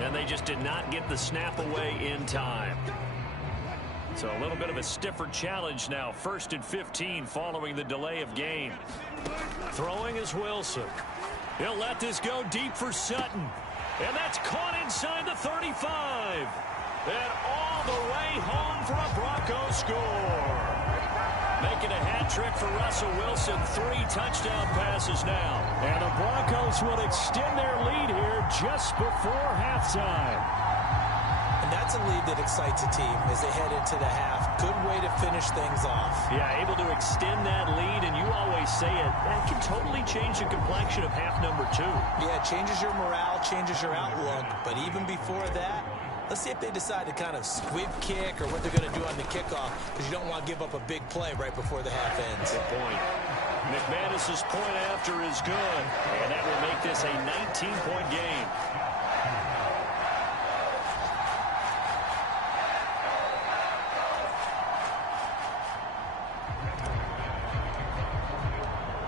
And they just did not get the snap away in time. So a little bit of a stiffer challenge now. 1st and 15 following the delay of game. Throwing is Wilson. He'll let this go deep for Sutton. And that's caught inside the 35. And all the way home for a Broncos score. Making a hat trick for Russell Wilson. 3 touchdown passes now. And the Broncos will extend their lead here just before halftime. And that's a lead that excites a team as they head into the half. Good way to finish things off. Yeah, able to extend that lead, and you always say it, that can totally change the complexion of half number 2. Yeah, it changes your morale, changes your outlook. But even before that, let's see if they decide to kind of squib kick or what they're going to do on the kickoff, because you don't want to give up a big play right before the half ends. Good point. McManus's point after is good, and that will make this a 19-point game.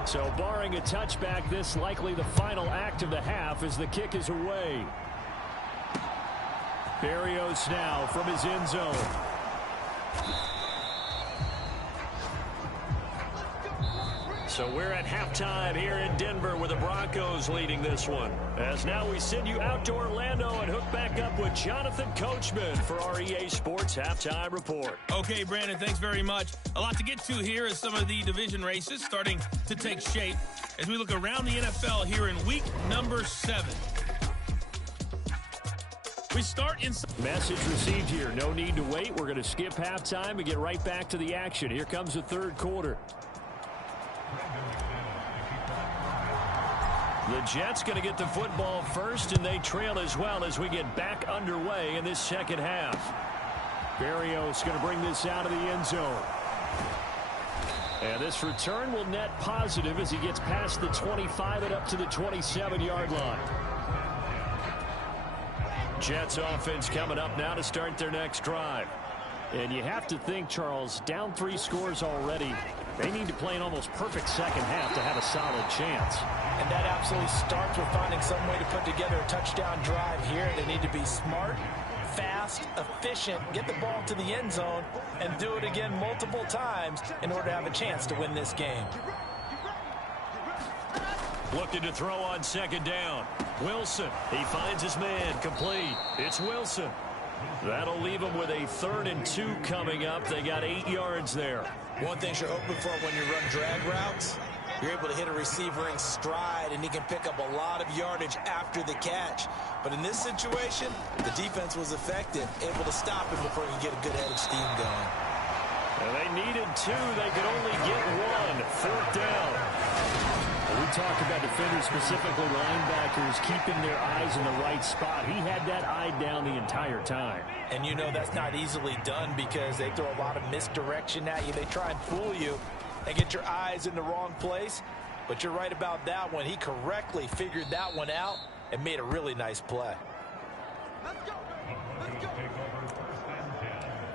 So barring a touchback, this likely the final act of the half as the kick is away. Berrios now from his end zone. So we're at halftime here in Denver with the Broncos leading this one. As now we send you out to Orlando and hook back up with Jonathan Coachman for our EA Sports Halftime Report. Okay, Brandon, thanks very much. A lot to get to here as some of the division races starting to take shape as we look around the NFL here in week number 7. We start in... Message received here. No need to wait. We're going to skip halftime and get right back to the action. Here comes the third quarter. The Jets going to get the football first, and they trail as well as we get back underway in this second half. Berrios going to bring this out of the end zone. And this return will net positive as he gets past the 25 and up to the 27-yard line. Jets offense coming up now to start their next drive. And you have to think, Charles, down 3 scores already. They need to play an almost perfect second half to have a solid chance. And that absolutely starts with finding some way to put together a touchdown drive here. They need to be smart, fast, efficient, get the ball to the end zone, and do it again multiple times in order to have a chance to win this game. Looking to throw on second down. Wilson, he finds his man, complete. It's Wilson. That'll leave them with a 3rd and 2 coming up. They got 8 yards there. One thing you're hoping for when you run drag routes, you're able to hit a receiver in stride, and he can pick up a lot of yardage after the catch. But in this situation, the defense was effective, able to stop him before he could get a good head of steam going. And they needed 2. They could only get 1. 4th down. We talk about defenders, specifically linebackers, keeping their eyes in the right spot. He had that eye down the entire time. And you know that's not easily done because they throw a lot of misdirection at you. They try and fool you and get your eyes in the wrong place. But you're right about that one. He correctly figured that one out and made a really nice play.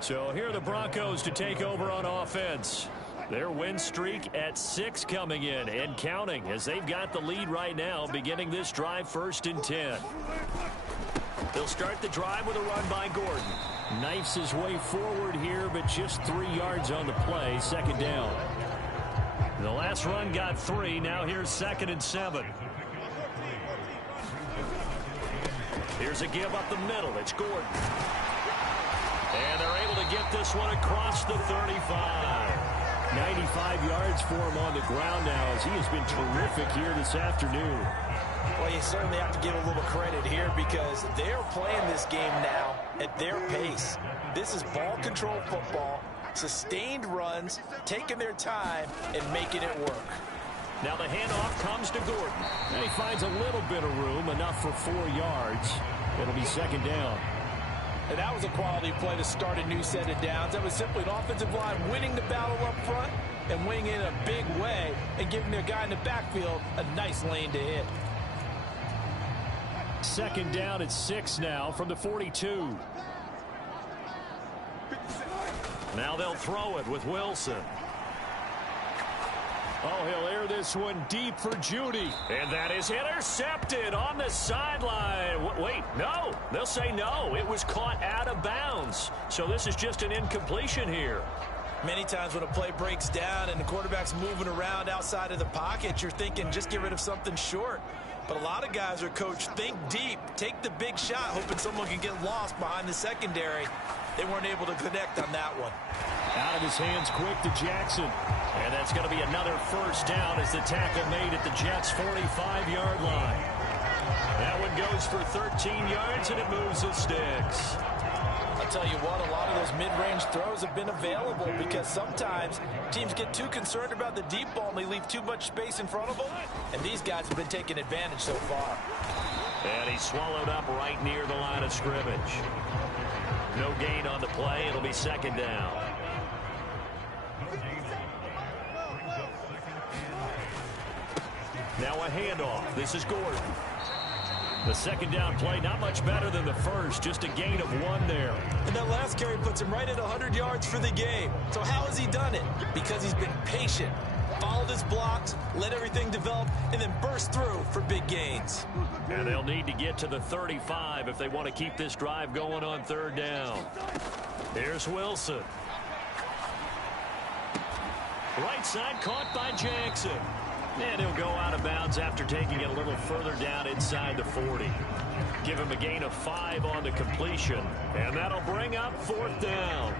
So here are the Broncos to take over on offense. Their win streak at 6 coming in and counting as they've got the lead right now, beginning this drive 1st and 10. They'll start the drive with a run by Gordon. Knifes his way forward here, but just 3 yards on the play, 2nd down. The last run got 3. Now here's 2nd and 7. Here's a give up the middle. It's Gordon. And they're able to get this one across the 35. 95 yards for him on the ground now as he has been terrific here this afternoon. Well, you certainly have to give a little credit here because they're playing this game now at their pace. This is ball control football, sustained runs, taking their time and making it work. Now the handoff comes to Gordon. And he finds a little bit of room, enough for 4 yards. It'll be 2nd down. And that was a quality play to start a new set of downs. That was simply an offensive line winning the battle up front and winning in a big way and giving their guy in the backfield a nice lane to hit. 2nd down at 6 now from the 42. Now they'll throw it with Wilson. Oh, he'll air this one deep for Judy. And that is intercepted on the sideline. Wait, no. They'll say no. It was caught out of bounds. So this is just an incompletion here. Many times when a play breaks down and the quarterback's moving around outside of the pocket, you're thinking just get rid of something short. But a lot of guys are coached, think deep, take the big shot, hoping someone can get lost behind the secondary. They weren't able to connect on that one. Out of his hands quick to Jackson. And that's going to be another first down as the tackle made at the Jets' 45-yard line. That one goes for 13 yards, and it moves the sticks. I'll tell you what, a lot of those mid-range throws have been available because sometimes teams get too concerned about the deep ball and they leave too much space in front of them, and these guys have been taking advantage so far. And he's swallowed up right near the line of scrimmage. No gain on the play. It'll be second down. Now a handoff. This is Gordon. The second down play, not much better than the first, just a gain of 1 there. And that last carry puts him right at 100 yards for the game. So how has he done it? Because he's been patient, followed his blocks, let everything develop, and then burst through for big gains. And they'll need to get to the 35 if they want to keep this drive going on third down. Here's Wilson. Right side caught by Jackson. And he'll go out of bounds after taking it a little further down inside the 40. Give him a gain of 5 on the completion. And that'll bring up fourth down.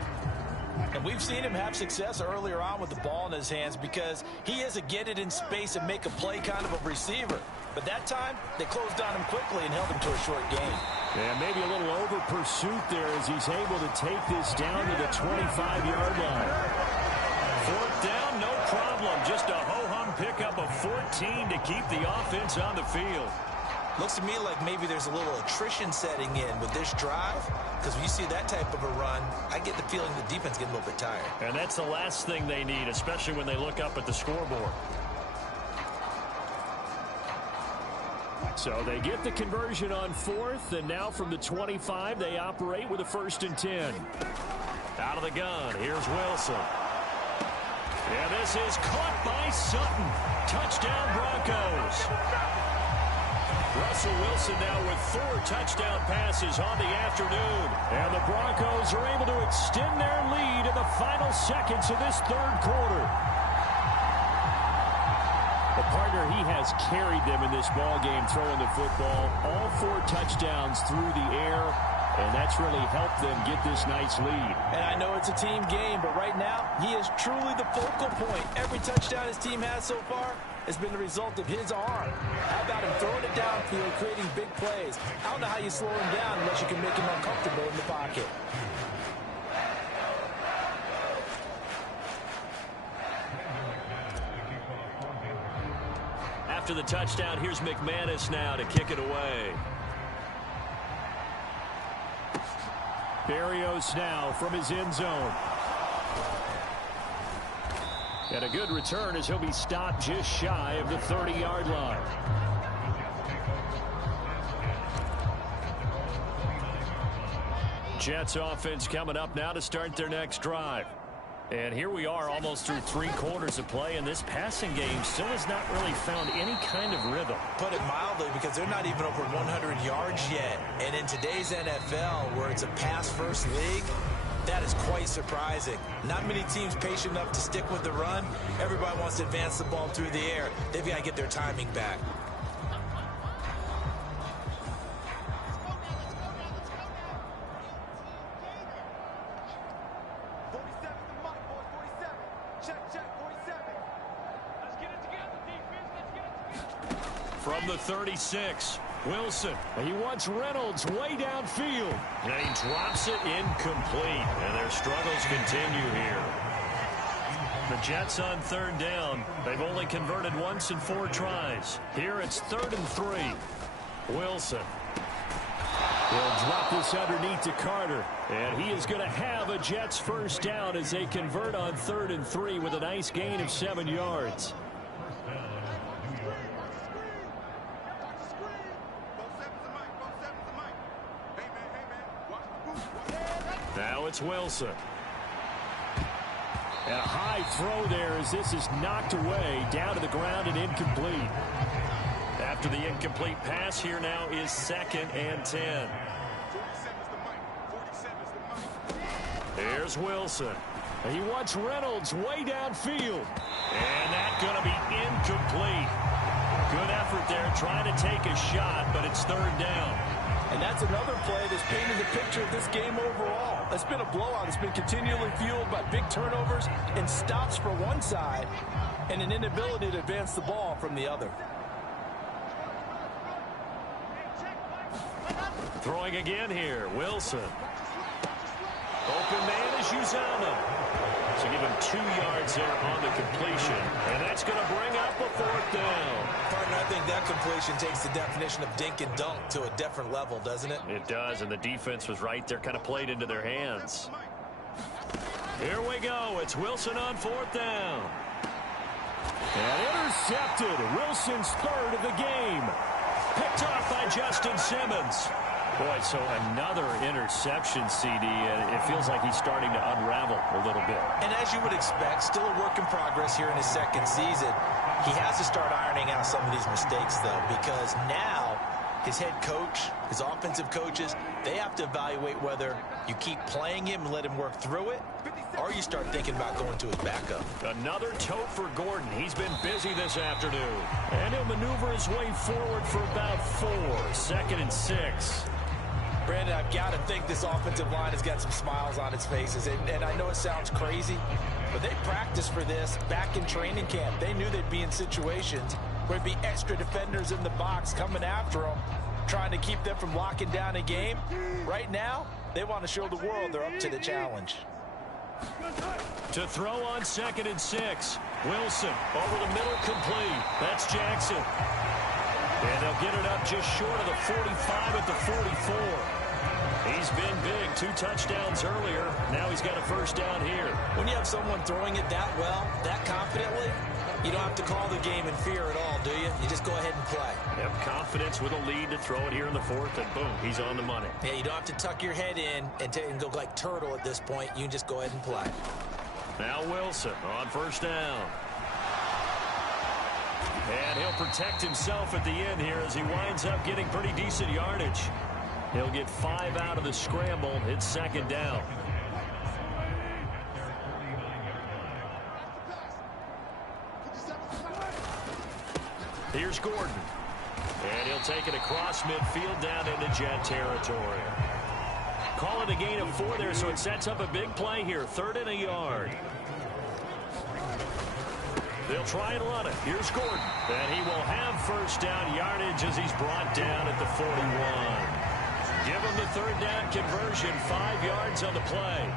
And we've seen him have success earlier on with the ball in his hands because he is a get it in space and make a play kind of a receiver. But that time, they closed on him quickly and held him to a short gain. And maybe a little over pursuit there as he's able to take this down to the 25-yard line. Fourth down, no problem. Just a ho-hum pickup of 14 to keep the offense on the field. Looks to me like maybe there's a little attrition setting in with this drive, because when you see that type of a run, I get the feeling the defense getting a little bit tired. And that's the last thing they need, especially when they look up at the scoreboard. So they get the conversion on fourth, and now from the 25, they operate with a 1st and 10. Out of the gun, here's Wilson. And this is caught by Sutton. Touchdown, Broncos. Russell Wilson now with 4 touchdown passes on the afternoon. And the Broncos are able to extend their lead in the final seconds of this third quarter. The partner, he has carried them in this ball game throwing the football. All 4 touchdowns through the air. And that's really helped them get this nice lead. And I know it's a team game, but right now, he is truly the focal point. Every touchdown his team has so far has been the result of his arm. How about him throwing it downfield, creating big plays? I don't know how you slow him down unless you can make him uncomfortable in the pocket. After the touchdown, here's McManus now to kick it away. Berrios now from his end zone. And a good return as he'll be stopped just shy of the 30-yard line. Jets offense coming up now to start their next drive. And here we are almost through 3 quarters of play, and this passing game still has not really found any kind of rhythm. Put it mildly, because they're not even over 100 yards yet. And in today's NFL, where it's a pass-first league, that is quite surprising. Not many teams patient enough to stick with the run. Everybody wants to advance the ball through the air. They've got to get their timing back. From the 36, Wilson. He wants Reynolds way downfield. And he drops it incomplete. And their struggles continue here. The Jets on third down. They've only converted once in 4 tries. Here it's 3rd and 3. Wilson. He'll drop this underneath to Carter. And he is going to have a Jets first down as they convert on 3rd and 3 with a nice gain of 7 yards. Now it's Wilson. And a high throw there as this is knocked away, down to the ground and incomplete. After the incomplete pass, here now is 2nd and 10. Here's Wilson. He wants Reynolds way downfield. And that's going to be incomplete. Good effort there trying to take a shot, but it's 3rd down. And that's another play that's painted the picture of this game overall. It's been a blowout. It's been continually fueled by big turnovers and stops for one side and an inability to advance the ball from the other. Throwing again here, Wilson. Open man is Uzama. So give him 2 yards there on the completion. And that's going to bring up a 4th down. Partner, I think that completion takes the definition of dink and dunk to a different level, doesn't it? It does, and the defense was right there, kind of played into their hands. Here we go. It's Wilson on 4th down. And intercepted. Wilson's 3rd of the game. Picked off by Justin Simmons. Boy, so another interception, CD, and it feels like he's starting to unravel a little bit. And as you would expect, still a work in progress here in his 2nd season. He has to start ironing out some of these mistakes, though, because now his head coach, his offensive coaches, they have to evaluate whether you keep playing him and let him work through it, or you start thinking about going to his backup. Another tote for Gordon. He's been busy this afternoon. And he'll maneuver his way forward for about 4. 2nd and 6. Brandon, I've got to think this offensive line has got some smiles on its faces. And I know it sounds crazy, but they practiced for this back in training camp. They knew they'd be in situations where there'd be extra defenders in the box coming after them, trying to keep them from locking down a game. Right now, they want to show the world they're up to the challenge. To throw on 2nd and 6. Wilson over the middle, complete. That's Jackson. And they'll get it up just short of the 45 at the 44. He's been big. 2 touchdowns earlier. Now he's got a 1st down here. When you have someone throwing it that well, that confidently, you don't have to call the game in fear at all, do you? You just go ahead and play. Yep, confidence with a lead to throw it here in the 4th, and boom, he's on the money. Yeah, you don't have to tuck your head in and go like turtle at this point. You can just go ahead and play. Now Wilson on 1st down. And he'll protect himself at the end here as he winds up getting pretty decent yardage. He'll get 5 out of the scramble. It's 2nd down. Here's Gordon. And he'll take it across midfield down into Jet territory. Call it a gain of 4 there, so it sets up a big play here. 3rd and a yard. They'll try and run it. Here's Gordon. And he will have 1st down yardage as he's brought down at the 41. Give him the 3rd down conversion. 5 yards on the play.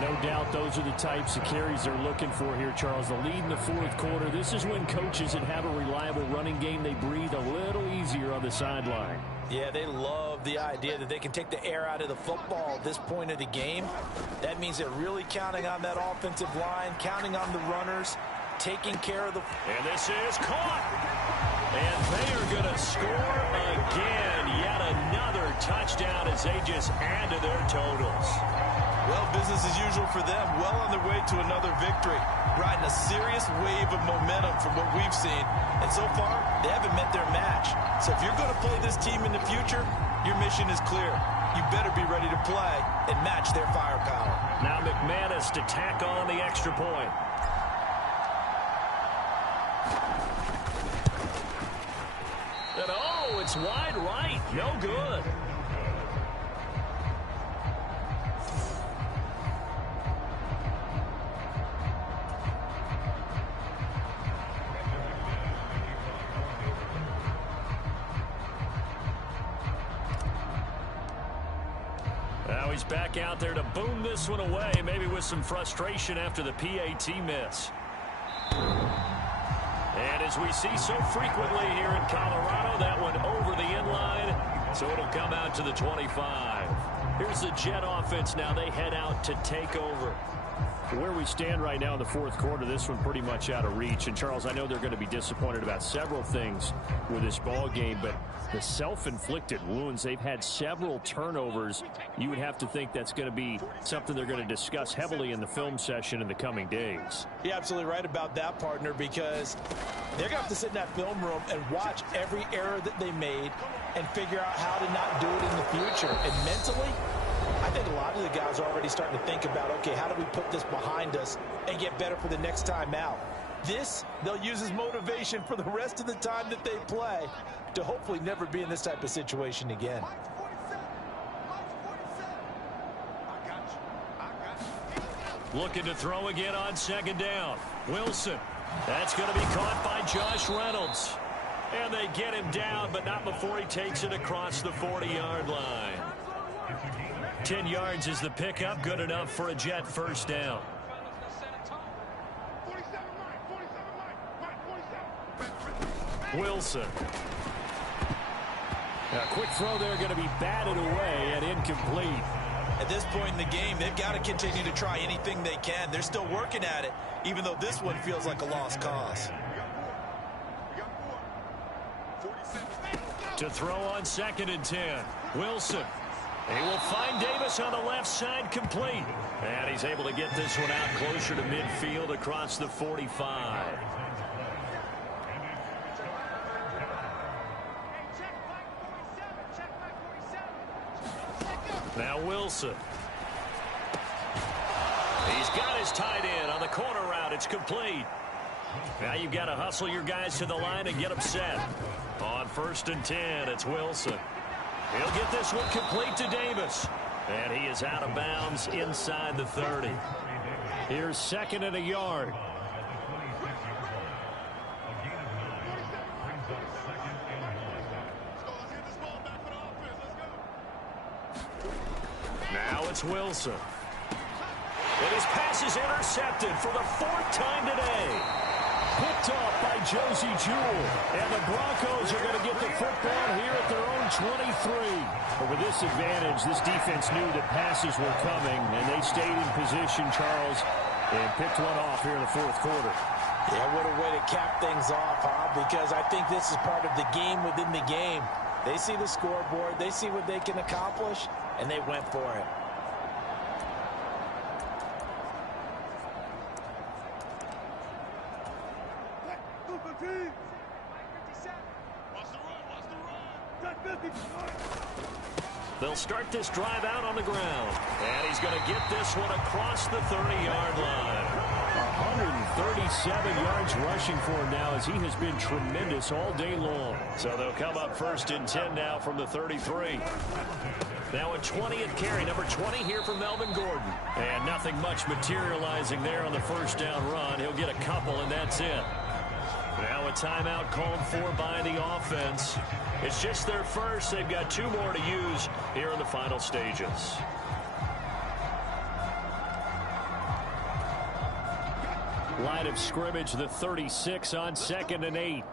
No doubt those are the types of carries they're looking for here, Charles. The lead in the 4th quarter. This is when coaches that have a reliable running game, they breathe a little easier on the sideline. Yeah, they love the idea that they can take the air out of the football at this point of the game. That means they're really counting on that offensive line, counting on the runners, taking care of the... And this is caught. And they are going to score again. Yet another touchdown as they just add to their totals. Well, business as usual for them. Well on their way to another victory. Riding a serious wave of momentum from what we've seen. And so far, they haven't met their match. So if you're going to play this team in the future, your mission is clear. You better be ready to play and match their firepower. Now McManus to tack on the extra point. And oh, it's wide right. No good. Now he's back out there to boom this one away, maybe with some frustration after the PAT miss. And as we see so frequently here in Colorado, that one over the inline, so it'll come out to the 25. Here's the Jet offense now. They head out to take over. Where we stand right now in the fourth quarter, this one pretty much out of reach. And, Charles, I know they're going to be disappointed about several things with this ball game, but the self-inflicted wounds, they've had several turnovers. You would have to think that's going to be something they're going to discuss heavily in the film session in the coming days. You're absolutely right about that, partner, because they're going to have to sit in that film room and watch every error that they made and figure out how to not do it in the future. And mentally, I think a lot of the guys are already starting to think about, okay, how do we put this behind us and get better for the next time out? This, they'll use as motivation for the rest of the time that they play to hopefully never be in this type of situation again. Looking to throw again on second down. Wilson. That's going to be caught by Josh Reynolds. And they get him down, but not before he takes it across the 40-yard line. 10 yards is the pickup, good enough for a Jet first down. Wilson. A quick throw there, going to be batted away and incomplete. At this point in the game, they've got to continue to try anything they can. They're still working at it, even though this one feels like a lost cause. To throw on second and 10. Wilson. He will find Davis on the left side, complete. And he's able to get this one out closer to midfield across the 45. Now Wilson. He's got his tight end on the corner route. It's complete. Now you've got to hustle your guys to the line and get them set. On first and 10, it's Wilson. He'll get this one complete to Davis. And he is out of bounds inside the 30. Here's second and a yard. Now it's Wilson. And his pass is intercepted for the fourth time today. Picked off by Josie Jewell. And the Broncos are going to get the football here at their own 23. But with this advantage, this defense knew that passes were coming, and they stayed in position, Charles, and picked one off here in the fourth quarter. Yeah, what a way to cap things off, huh? Because I think this is part of the game within the game. They see the scoreboard, they see what they can accomplish, and they went for it. They'll start this drive out on the ground. And he's going to get this one across the 30-yard line. 137 yards rushing for him now, as he has been tremendous all day long. So they'll come up first and 10 now from the 33. Now a 20th carry, number 20 here from Melvin Gordon. And nothing much materializing there on the first down run. He'll get a couple, and that's it. Now a timeout called for by the offense. It's just their first. They've got two more to use here in the final stages. Line of scrimmage, the 36 on second and 8.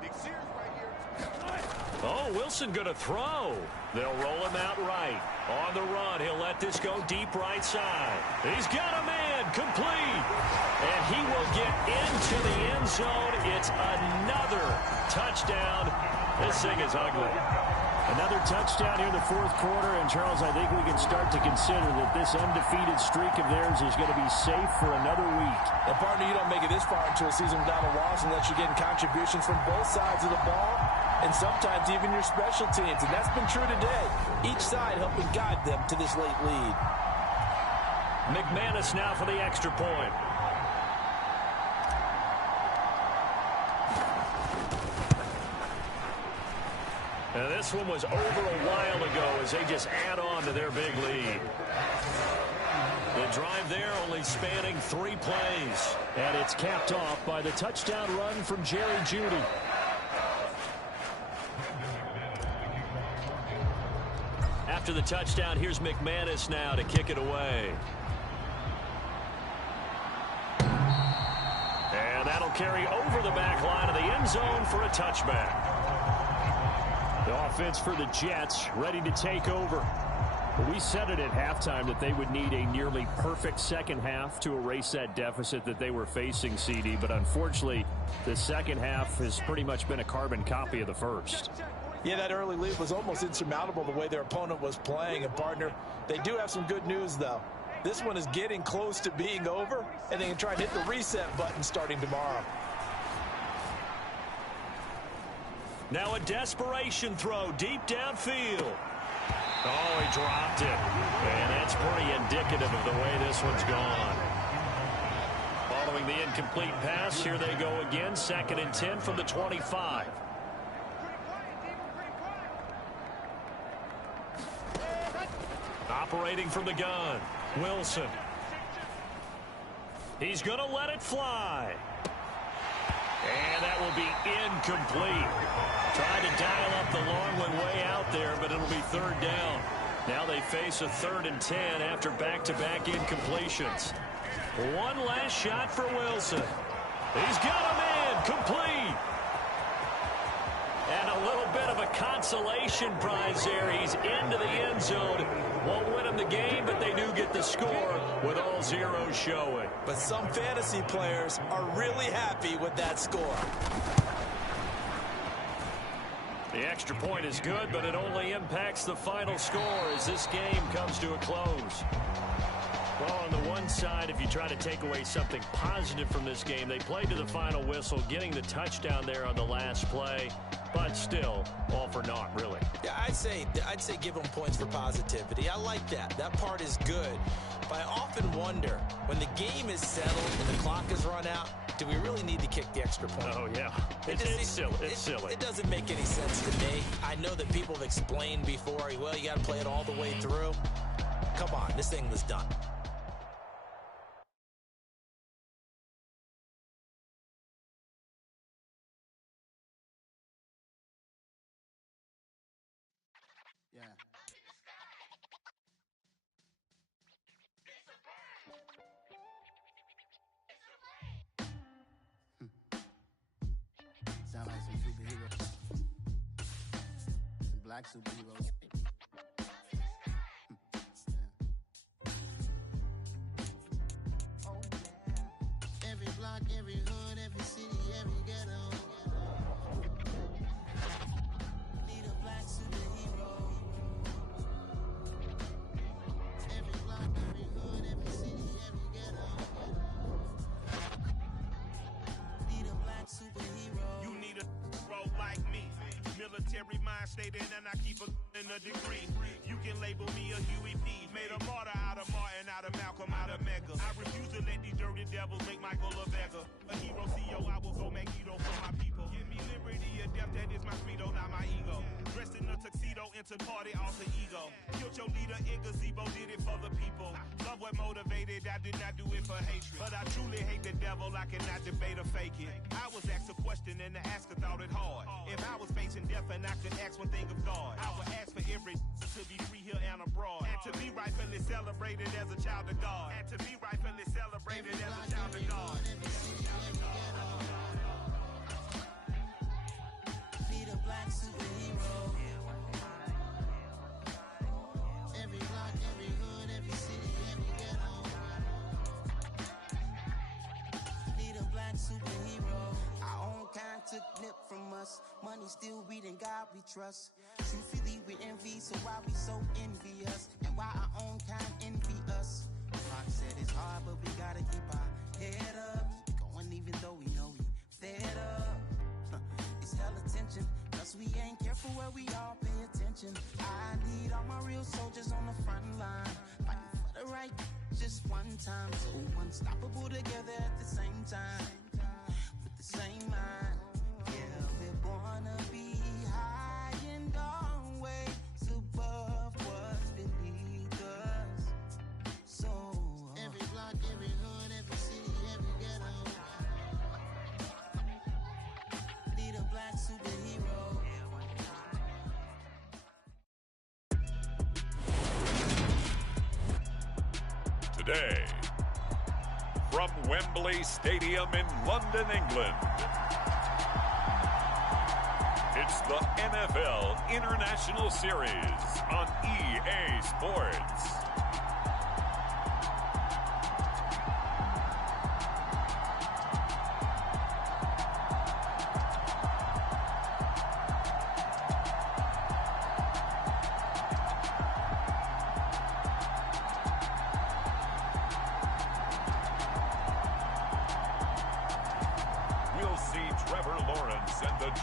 Oh, Wilson going to throw. They'll roll him out right. On the run, he'll let this go deep right side. He's got a man, complete. And he will get into the end zone. It's another touchdown. This thing is ugly. Another touchdown here in the fourth quarter. And, Charles, I think we can start to consider that this undefeated streak of theirs is going to be safe for another week. And, partner, you don't make it this far into a season without a loss unless you're getting contributions from both sides of the ball and sometimes even your special teams. And that's been true today. Each side helping guide them to this late lead. McManus now for the extra point. Now this one was over a while ago as they just add on to their big lead. The drive there only spanning 3 plays. And it's capped off by the touchdown run from Jerry Jeudy. After the touchdown, here's McManus now to kick it away. And that'll carry over the back line of the end zone for a touchback. The offense for the Jets ready to take over. Well, we said it at halftime that they would need a nearly perfect second half to erase that deficit that they were facing, CD. But unfortunately, the second half has pretty much been a carbon copy of the first. Yeah, that early lead was almost insurmountable the way their opponent was playing. And, partner, they do have some good news, though. This one is getting close to being over, and they can try and hit the reset button starting tomorrow. Now a desperation throw deep downfield. Oh, he dropped it. And that's pretty indicative of the way this one's gone. Following the incomplete pass, here they go again. 2nd and 10 from the 25. Operating from the gun, Wilson. He's going to let it fly. And that will be incomplete. Tried to dial up the long one way out there, but it'll be 3rd down. Now they face a 3rd and 10 after back-to-back incompletions. One last shot for Wilson. He's got him in, complete. And a little bit of a consolation prize there. He's into the end zone. Won't win him the game, but they do get the score with all zeros showing. But some fantasy players are really happy with that score. The extra point is good, but it only impacts the final score as this game comes to a close. Well, on the one side, if you try to take away something positive from this game, they played to the final whistle, getting the touchdown there on the last play, but still, all for naught, really. Yeah, I'd say give them points for positivity. I like that. That part is good. But I often wonder, when the game is settled and the clock is run out, do we really need to kick the extra point? Oh, yeah. It's silly. It's silly. It doesn't make any sense to me. I know that people have explained before, well, you got to play it all the way through. Come on, this thing was done. Yeah. Sound like some superheroes. Some black superheroes. Oh yeah. Every block, every hood, every city, every ghetto. Need a black superhero. Every block, every hood, every city, every ghetto. Need a black superhero. You need a role like me. Military mind stated, and I keep in a degree. You can label me a Huey P. Made a martyr out of Martin, out of Malcolm, out of Mega. I refuse to let these dirty devils make Michael a beggar. A hero CEO, I will go Magneto for my people. Give me liberty or death, that is my credo, not my ego. Dressed in a tuxedo, into party, alter ego. Killed your leader in gazebo, did it for the people. Love what motivated, I did not do it for hatred. But I truly hate the devil, I cannot debate or fake it. I was asked a question and the asker thought it hard. If I was facing death and I could ask one thing of God, I would ask for every to be free here and abroad. And to be rightfully celebrated as a child of God. And to be rightfully celebrated as a child of God. Need a black superhero. Every block, every hood, every city, every ghetto. Need a black superhero. Our own kind took nip from us. Money still reading God we trust. Truthfully we envy, so why we so envious? And why our own kind envy us? Rock said it's hard, but we gotta keep our head up. Keep going even though we know we fed up. It's hell attention, cause we ain't careful where we all pay attention. I need all my real soldiers on the front line, fighting for the right just one time. So unstoppable together at the same time, with the same mind. Yeah, we're born to be high and always above what's beneath us. So every block, every hood, every city, every ghetto. Need a black superhero. Today, from Wembley Stadium in London, England, It's the NFL International Series on EA Sports.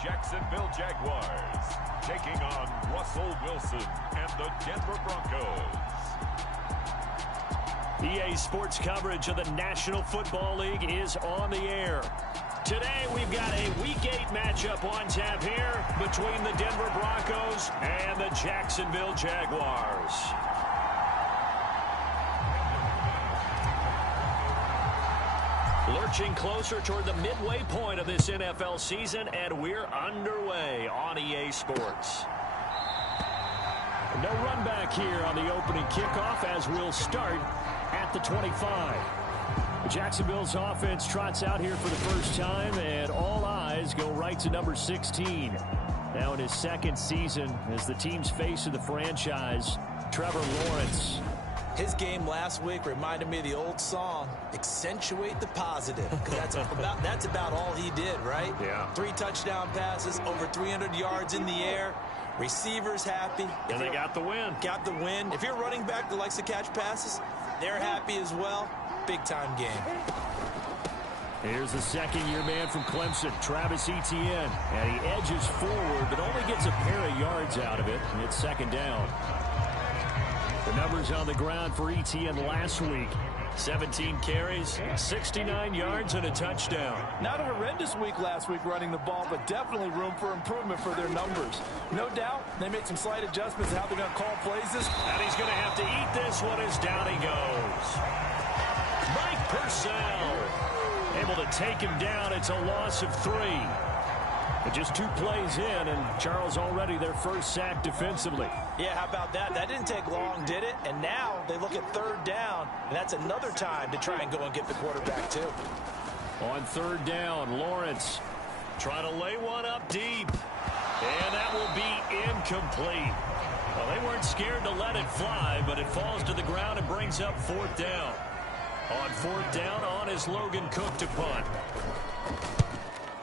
Jacksonville Jaguars taking on Russell Wilson and the Denver Broncos. EA Sports coverage of the National Football League is on the air. Today we've got a Week 8 matchup on tap here between the Denver Broncos and the Jacksonville Jaguars. Lurching closer toward the midway point of this NFL season, and we're underway on EA Sports. No run back here on the opening kickoff as we'll start at the 25. Jacksonville's offense trots out here for the first time, and all eyes go right to number 16. Now in his second season as the team's face of the franchise, Trevor Lawrence. His game last week reminded me of the old song, accentuate the positive, because that's about all he did, right? Yeah. 3 touchdown passes, over 300 yards in the air, receivers happy. And they got the win. Got the win. If you're a running back that likes to catch passes, they're happy as well. Big-time game. Here's the second-year man from Clemson, Travis Etienne. And he edges forward, but only gets a pair of yards out of it, and it's second down. The numbers on the ground for Etienne last week. 17 carries, 69 yards, and a touchdown. Not a horrendous week last week running the ball, but definitely room for improvement for their numbers. No doubt, they made some slight adjustments in how they're going to call plays this. And he's going to have to eat this one as down he goes. Mike Purcell able to take him down. It's a loss of 3. But just 2 plays in, and Charles already their first sack defensively. Yeah, how about that? That didn't take long, did it? And now they look at third down, and that's another time to try and go and get the quarterback, too. On third down, Lawrence trying to lay one up deep. And that will be incomplete. Well, they weren't scared to let it fly, but it falls to the ground and brings up 4th down. On 4th down, on is Logan Cook to punt.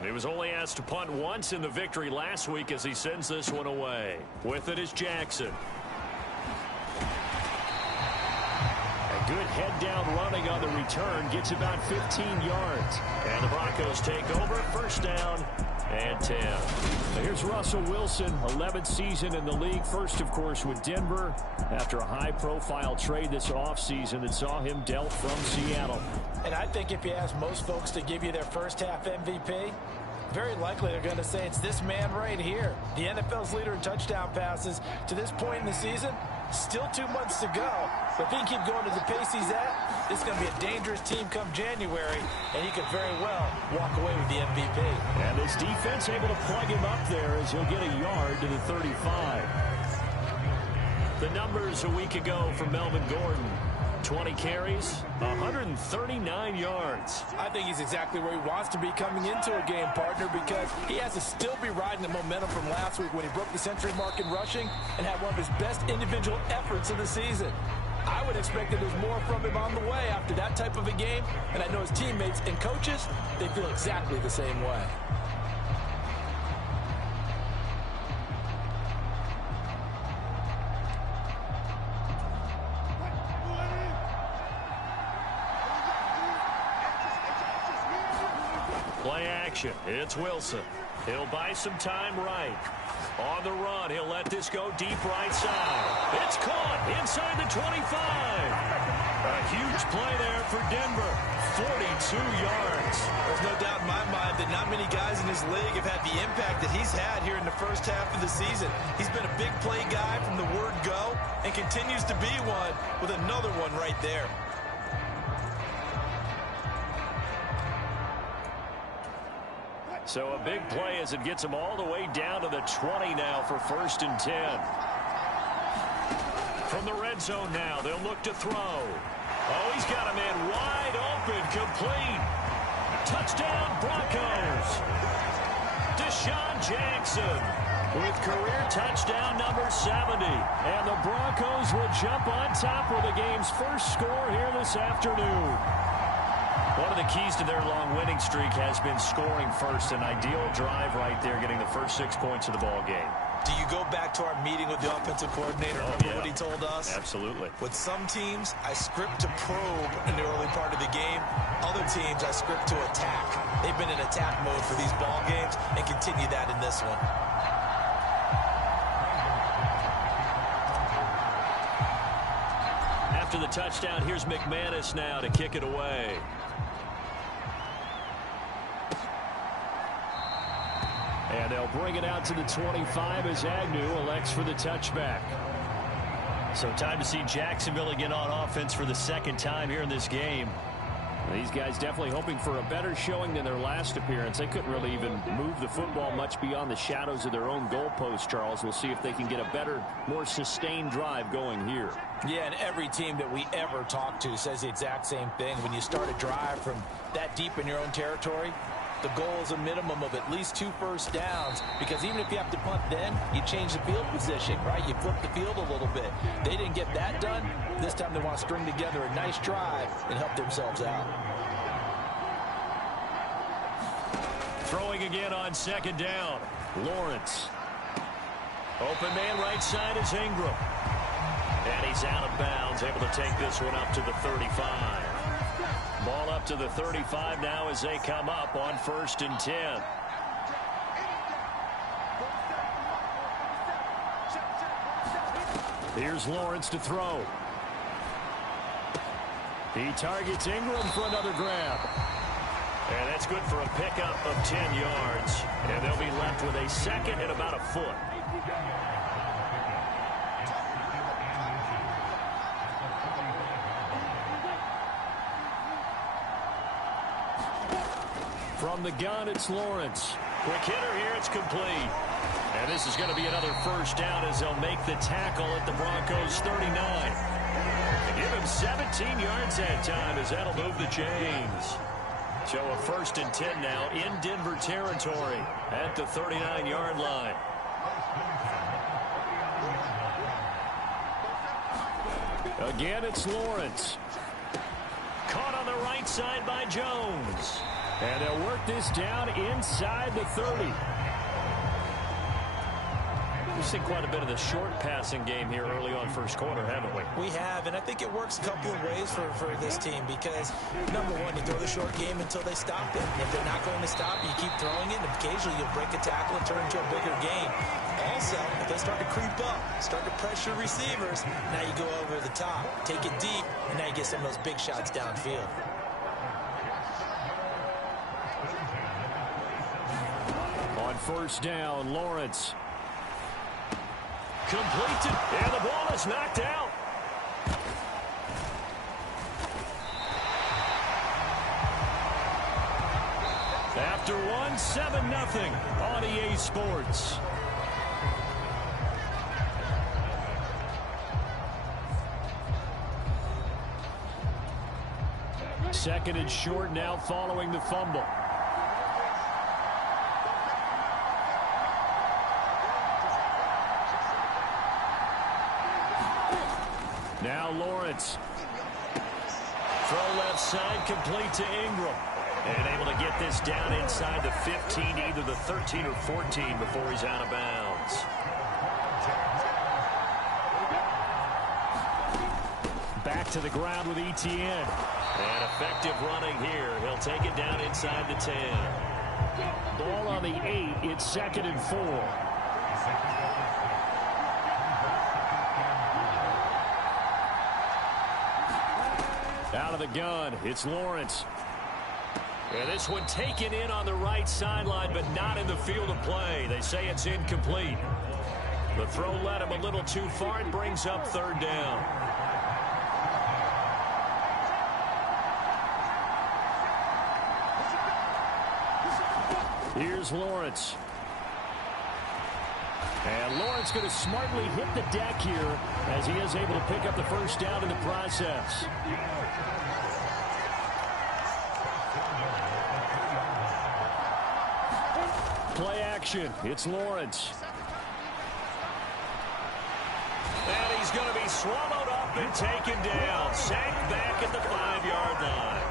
He was only asked to punt once in the victory last week as he sends this one away. With it is Jackson. A good head-down running on the return. Gets about 15 yards. And the Broncos take over. First down and 10. Now here's Russell Wilson, 11th season in the league. First, of course, with Denver after a high-profile trade this offseason that saw him dealt from Seattle. And I think if you ask most folks to give you their first-half MVP, very likely they're going to say it's this man right here. The NFL's leader in touchdown passes to this point in the season. Still 2 months to go. But if he can keep going to the pace he's at, this is going to be a dangerous team come January, and he could very well walk away with the MVP. And this defense able to plug him up there as he'll get a yard to the 35. The numbers a week ago for Melvin Gordon. 20 carries, 139 yards. I think he's exactly where he wants to be coming into a game, partner, because he has to still be riding the momentum from last week when he broke the century mark in rushing and had one of his best individual efforts of the season. I would expect that there's more from him on the way after that type of a game, and I know his teammates and coaches, they feel exactly the same way. Play action. It's Wilson. He'll buy some time right. On the run, he'll let this go deep right side. It's caught inside the 25. A huge play there for Denver. 42 yards. There's no doubt in my mind that not many guys in this league have had the impact that he's had here in the first half of the season. He's been a big play guy from the word go and continues to be one with another one right there. So a big play as it gets him all the way down to the 20 now for 1st and 10. From the red zone now, they'll look to throw. Oh, he's got a man wide open, complete. Touchdown, Broncos. Deshaun Jackson with career touchdown number 70. And the Broncos will jump on top with the game's first score here this afternoon. One of the keys to their long winning streak has been scoring first. An ideal drive right there, getting the first 6 points of the ball game. Do you go back to our meeting with the offensive coordinator? Remember what he told us? Absolutely. With some teams, I script to probe in the early part of the game. Other teams, I script to attack. They've been in attack mode for these ball games and continue that in this one. After the touchdown, here's McManus now to kick it away. And they'll bring it out to the 25 as Agnew elects for the touchback. So time to see Jacksonville again on offense for the second time here in this game. These guys definitely hoping for a better showing than their last appearance. They couldn't really even move the football much beyond the shadows of their own goalpost, Charles. We'll see if they can get a better, more sustained drive going here. Yeah, and every team that we ever talk to says the exact same thing. When you start a drive from that deep in your own territory, the goal is a minimum of at least 2 first downs, because even if you have to punt then, you change the field position, right? You flip the field a little bit. They didn't get that done. This time they want to string together a nice drive and help themselves out. Throwing again on second down. Lawrence. Open man right side is Ingram. And he's out of bounds, able to take this one up to the 35. Ball up to the 35 now as they come up on 1st and 10. Here's Lawrence to throw. He targets Ingram for another grab. And that's good for a pickup of 10 yards. And they'll be left with a second and about a foot. From the gun, it's Lawrence. Quick hitter here, it's complete. And this is going to be another first down as they'll make the tackle at the Broncos' 39. And give him 17 yards that time as that'll move the chains. So a 1st and 10 now in Denver territory at the 39-yard line. Again, it's Lawrence. Caught on the right side by Jones. And they'll work this down inside the 30. We've seen quite a bit of the short passing game here early on first quarter, haven't we? We have, and I think it works a couple of ways for this team because, number one, you throw the short game until they stop it. If they're not going to stop, you keep throwing it, and occasionally you'll break a tackle and turn it into a bigger game. Also, if they start to creep up, start to pressure receivers, now you go over the top, take it deep, and now you get some of those big shots downfield. On 1st down, Lawrence. Completed, and the ball is knocked out. After one, 7-0 on EA Sports. Second and short now following the fumble. Now Lawrence. Throw left side, complete to Ingram. And able to get this down inside the 15, either the 13 or 14 before he's out of bounds. Back to the ground with Etienne. And effective running here. He'll take it down inside the 10. Ball on the 8. It's 2nd and 4. Out of the gun, it's Lawrence. And this one taken in on the right sideline, but not in the field of play. They say it's incomplete. The throw led him a little too far and brings up 3rd down. Here's Lawrence. And Lawrence going to smartly hit the deck here as he is able to pick up the first down in the process. Play action. It's Lawrence. And he's going to be swallowed up and taken down. Sacked back at the 5-yard line.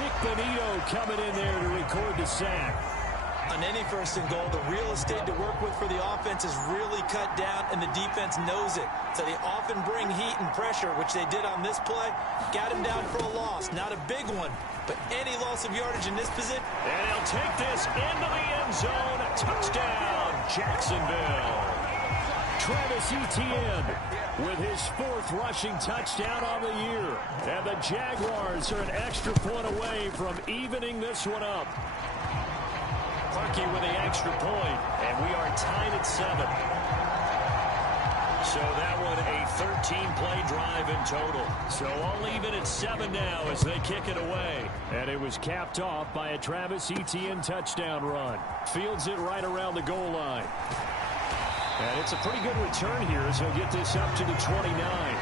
Nick Bonito coming in there to record the sack. On any 1st and goal, the real estate to work with for the offense is really cut down, and the defense knows it. So they often bring heat and pressure, which they did on this play. Got him down for a loss. Not a big one, but any loss of yardage in this position. And he'll take this into the end zone. Touchdown, Jacksonville. Travis Etienne with his 4th rushing touchdown on the year. And the Jaguars are an extra point away from evening this one up. Parkey with the extra point, and we are tied at 7. So that one a 13-play drive in total. So all even at 7 now as they kick it away. And it was capped off by a Travis Etienne touchdown run. Fields it right around the goal line. And it's a pretty good return here as he'll get this up to the 29.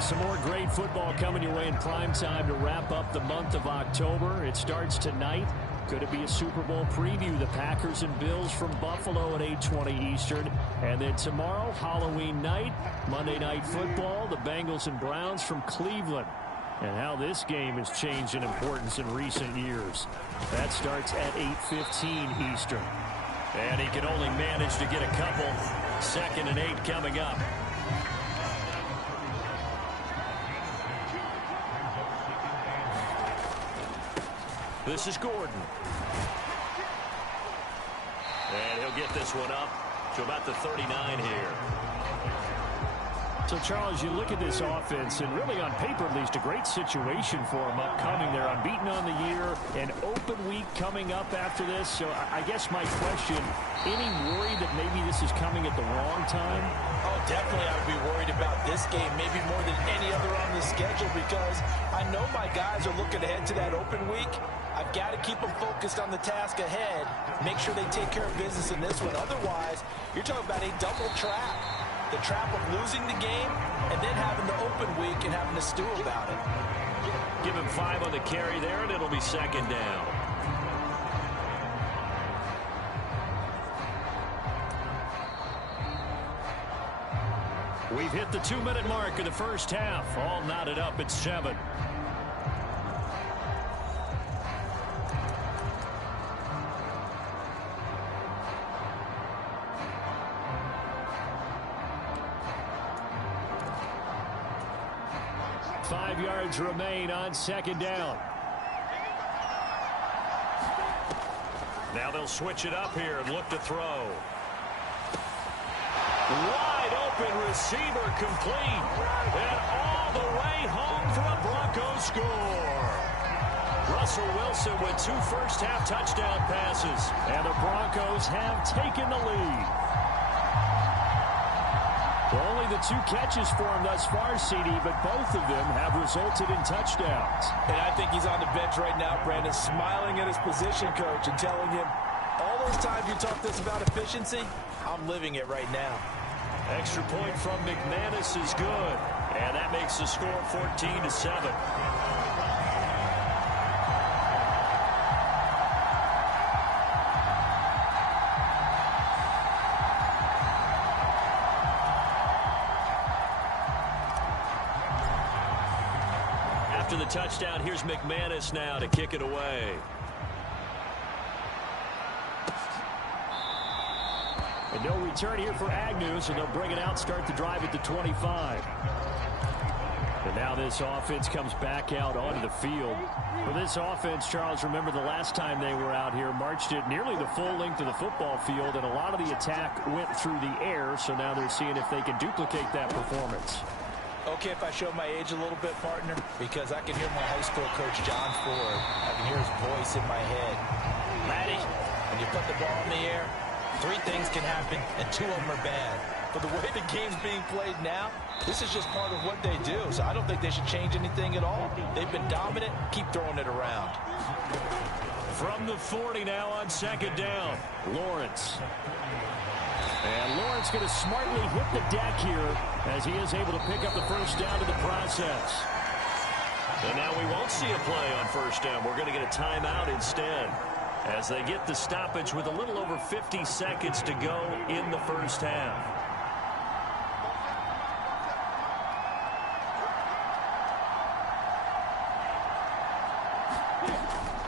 Some more great football coming your way in prime time to wrap up the month of October. It starts tonight. Could it be a Super Bowl preview? The Packers and Bills from Buffalo at 8:20 Eastern. And then tomorrow, Halloween night, Monday Night Football, the Bengals and Browns from Cleveland. And how this game has changed in importance in recent years. That starts at 8:15 Eastern. And he can only manage to get a couple. 2nd and 8 coming up. This is Gordon. And he'll get this one up to about the 39 here. So, Charles, you look at this offense, and really on paper at least, a great situation for them upcoming. They're unbeaten on the year, an open week coming up after this. So I guess my question, any worry that maybe this is coming at the wrong time? Oh, definitely I would be worried about this game, maybe more than any other on the schedule, because I know my guys are looking ahead to that open week. I've got to keep them focused on the task ahead, make sure they take care of business in this one. Otherwise, you're talking about a double trap. The trap of losing the game and then having the open week and having to stew about it. Give him 5 on the carry there, and it'll be 2nd down. We've hit the 2-minute mark of the first half. All knotted up at 7. Five yards remain on 2nd down. Now they'll switch it up here and look to throw. Wide open receiver complete. And all the way home for a Broncos score. Russell Wilson with 2 first-half touchdown passes. And the Broncos have taken the lead. Only the 2 catches for him thus far, CD, but both of them have resulted in touchdowns. And I think he's on the bench right now, Brandon, smiling at his position coach and telling him, all those times you talked to us about efficiency, I'm living it right now. Extra point from McManus is good. And that makes the score 14-7. After the touchdown, here's McManus now to kick it away. And no return here for Agnew, so they'll bring it out, start the drive at the 25. And now this offense comes back out onto the field. For this offense, Charles, remember the last time they were out here, marched it nearly the full length of the football field, and a lot of the attack went through the air, so now they're seeing if they can duplicate that performance. Okay, if I show my age a little bit, partner, because I can hear my high school coach, John Ford. I can hear his voice in my head. Laddie, when you put the ball in the air, 3 things can happen, and 2 of them are bad. But the way the game's being played now, this is just part of what they do. So I don't think they should change anything at all. They've been dominant. Keep throwing it around. From the 40 now on 2nd down. Lawrence. And Lawrence going to smartly hit the deck here as he is able to pick up the first down in the process. And now we won't see a play on first down. We're going to get a timeout instead, as they get the stoppage with a little over 50 seconds to go in the first half.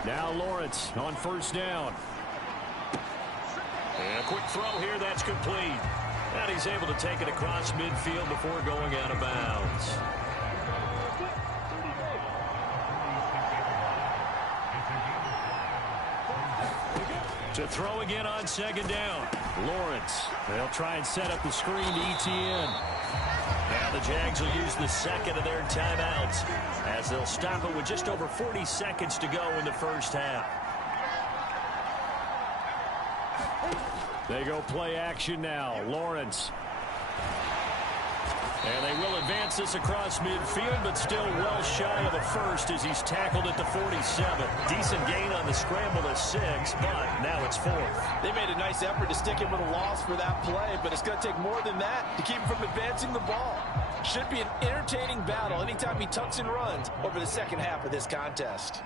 Now Lawrence on first down. And a quick throw here, that's complete. And he's able to take it across midfield before going out of bounds. To throw again on second down. Lawrence. They'll try and set up the screen to ETN. Now the Jags will use the second of their timeouts, as they'll stop it with just over 40 seconds to go in the first half. They go play action now. Lawrence. And they will advance this across midfield, but still well shy of a first as he's tackled at the 47. Decent gain on the scramble to 6, but now it's 4th. They made a nice effort to stick him with a loss for that play, but it's going to take more than that to keep him from advancing the ball. Should be an entertaining battle anytime he tucks and runs over the second half of this contest.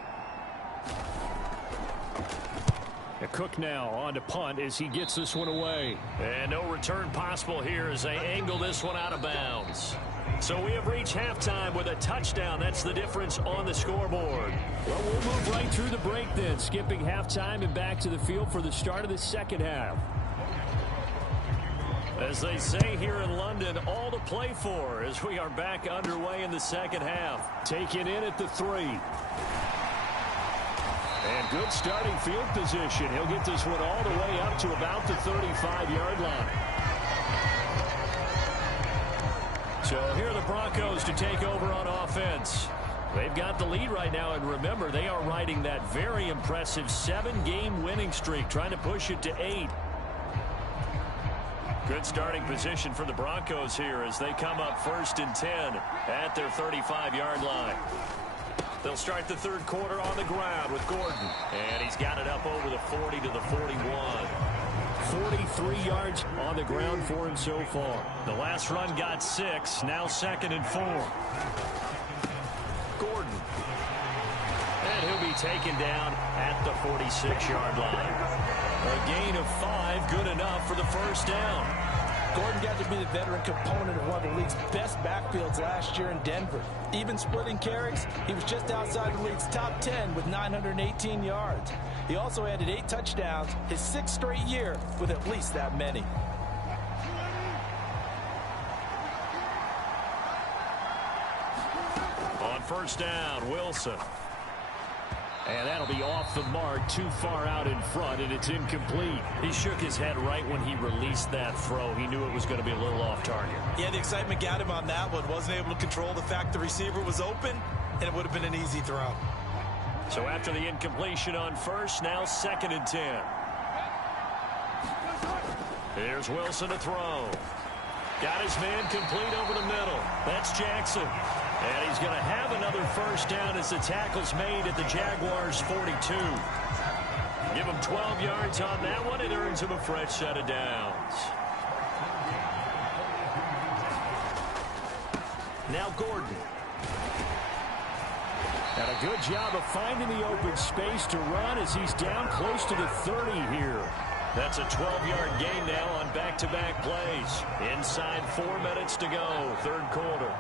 Cook now on to punt as he gets this one away. And no return possible here as they angle this one out of bounds. So we have reached halftime with a touchdown. That's the difference on the scoreboard. Well, we'll move right through the break then, skipping halftime and back to the field for the start of the second half. As they say here in London, all to play for as we are back underway in the second half. Taken in at the 3. And good starting field position. He'll get this one all the way up to about the 35-yard line. So here are the Broncos to take over on offense. They've got the lead right now, and remember, they are riding that very impressive 7-game winning streak, trying to push it to 8. Good starting position for the Broncos here as they come up 1st and 10 at their 35-yard line. They'll start the third quarter on the ground with Gordon. And he's got it up over the 40 to the 41. 43 yards on the ground for him so far. The last run got 6. Now 2nd and 4. Gordon. And he'll be taken down at the 46-yard line. A gain of 5, good enough for the first down. Gordon got to be the veteran component of one of the league's best backfields last year in Denver. Even splitting carries, he was just outside the league's top 10 with 918 yards. He also added 8 touchdowns, his 6th straight year with at least that many. On first down, Wilson. And that'll be off the mark, too far out in front, and it's incomplete. He shook his head right when he released that throw. He knew it was going to be a little off target. Yeah, the excitement got him on that one. Wasn't able to control the fact the receiver was open, and it would have been an easy throw. So after the incompletion on first, now 2nd and 10. Here's Wilson to throw. Got his man complete over the middle. That's Jackson. And he's going to have another first down as the tackle's made at the Jaguars' 42. Give him 12 yards on that one. It earns him a fresh set of downs. Now Gordon. And a good job of finding the open space to run as he's down close to the 30 here. That's a 12-yard gain now on back-to-back plays. Inside 4 minutes to go, third quarter.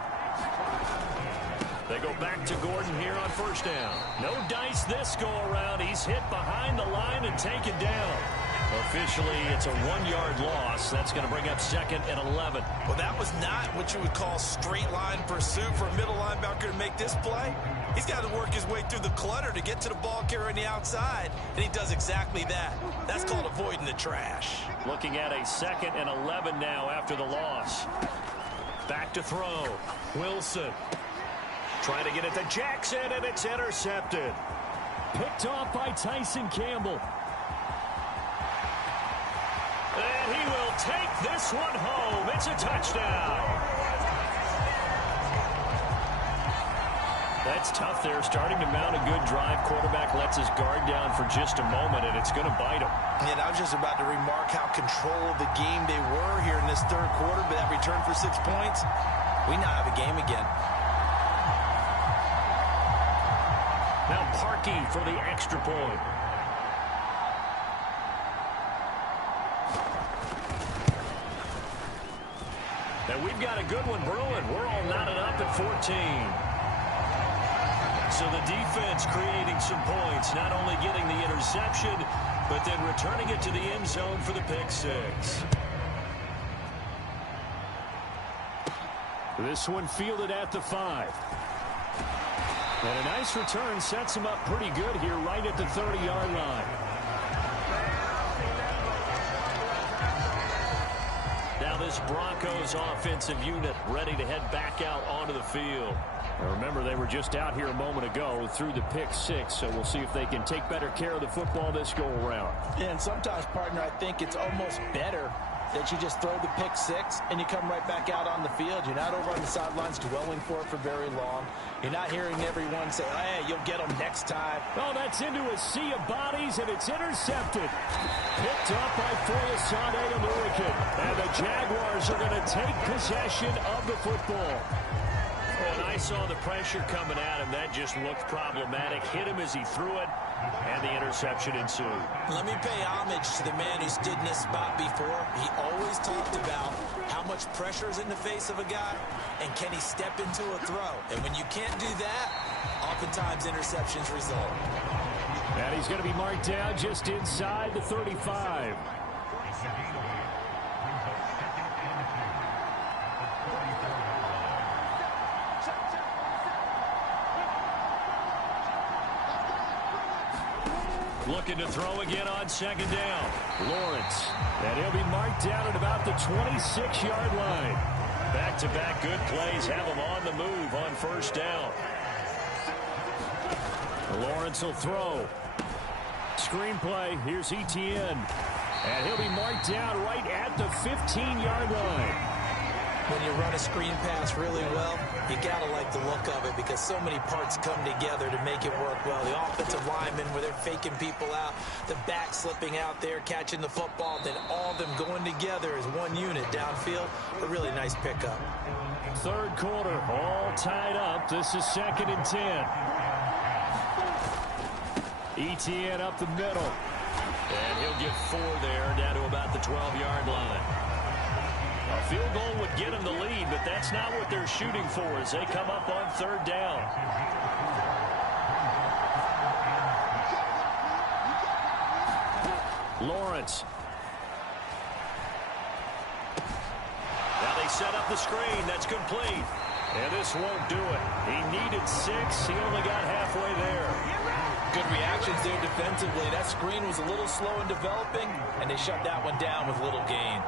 They go back to Gordon here on first down. No dice this go-around. He's hit behind the line and taken down. Officially, it's a 1-yard loss. That's going to bring up 2nd and 11. Well, that was not what you would call straight-line pursuit for a middle linebacker to make this play. He's got to work his way through the clutter to get to the ball carrier on the outside, and he does exactly that. That's called avoiding the trash. Looking at a 2nd and 11 now after the loss. Back to throw. Wilson. Trying to get it to Jackson, and it's intercepted. Picked off by Tyson Campbell. And he will take this one home. It's a touchdown. That's tough there, starting to mount a good drive. Quarterback lets his guard down for just a moment, and it's going to bite him. And I was just about to remark how control of the game they were here in this third quarter, but that return for 6 points, we now have a game again. Now Parkey for the extra point. And we've got a good one brewing. We're all knotted up at 14. So the defense creating some points, not only getting the interception, but then returning it to the end zone for the pick six. This one fielded at the 5. And a nice return sets him up pretty good here right at the 30-yard line. Now this Broncos offensive unit ready to head back out onto the field. Now remember, they were just out here a moment ago through the pick six, so we'll see if they can take better care of the football this go-around. Yeah, and sometimes, partner, I think it's almost better that you just throw the pick six and you come right back out on the field. You're not over on the sidelines dwelling for it for very long. You're not hearing everyone say, hey, you'll get them next time. Oh, that's into a sea of bodies, and it's intercepted. Picked up by Foyesade and Lurican. And the Jaguars are going to take possession of the football. When I saw the pressure coming at him, that just looked problematic. Hit him as he threw it, and the interception ensued. Let me pay homage to the man who stood in this spot before. He always talked about how much pressure is in the face of a guy, and can he step into a throw. And when you can't do that, oftentimes interceptions result. And he's going to be marked down just inside the 35. Looking to throw again on second down. Lawrence. And he'll be marked down at about the 26-yard line. Back-to-back good plays have him on the move on first down. Lawrence will throw. Screenplay. Here's Etienne. And he'll be marked down right at the 15-yard line. When you run a screen pass really well, you gotta like the look of it because so many parts come together to make it work well. The offensive linemen, where they're faking people out, the back slipping out there, catching the football, then all of them going together as one unit downfield. A really nice pickup. Third quarter, all tied up. This is 2nd and 10. Etienne up the middle. And he'll get 4 there, down to about the 12-yard line. A field goal would get them the lead, but that's not what they're shooting for as they come up on third down. Lawrence. Now they set up the screen. That's complete. And this won't do it. He needed 6. He only got halfway there. Good reactions there defensively. That screen was a little slow in developing, and they shut that one down with little gain.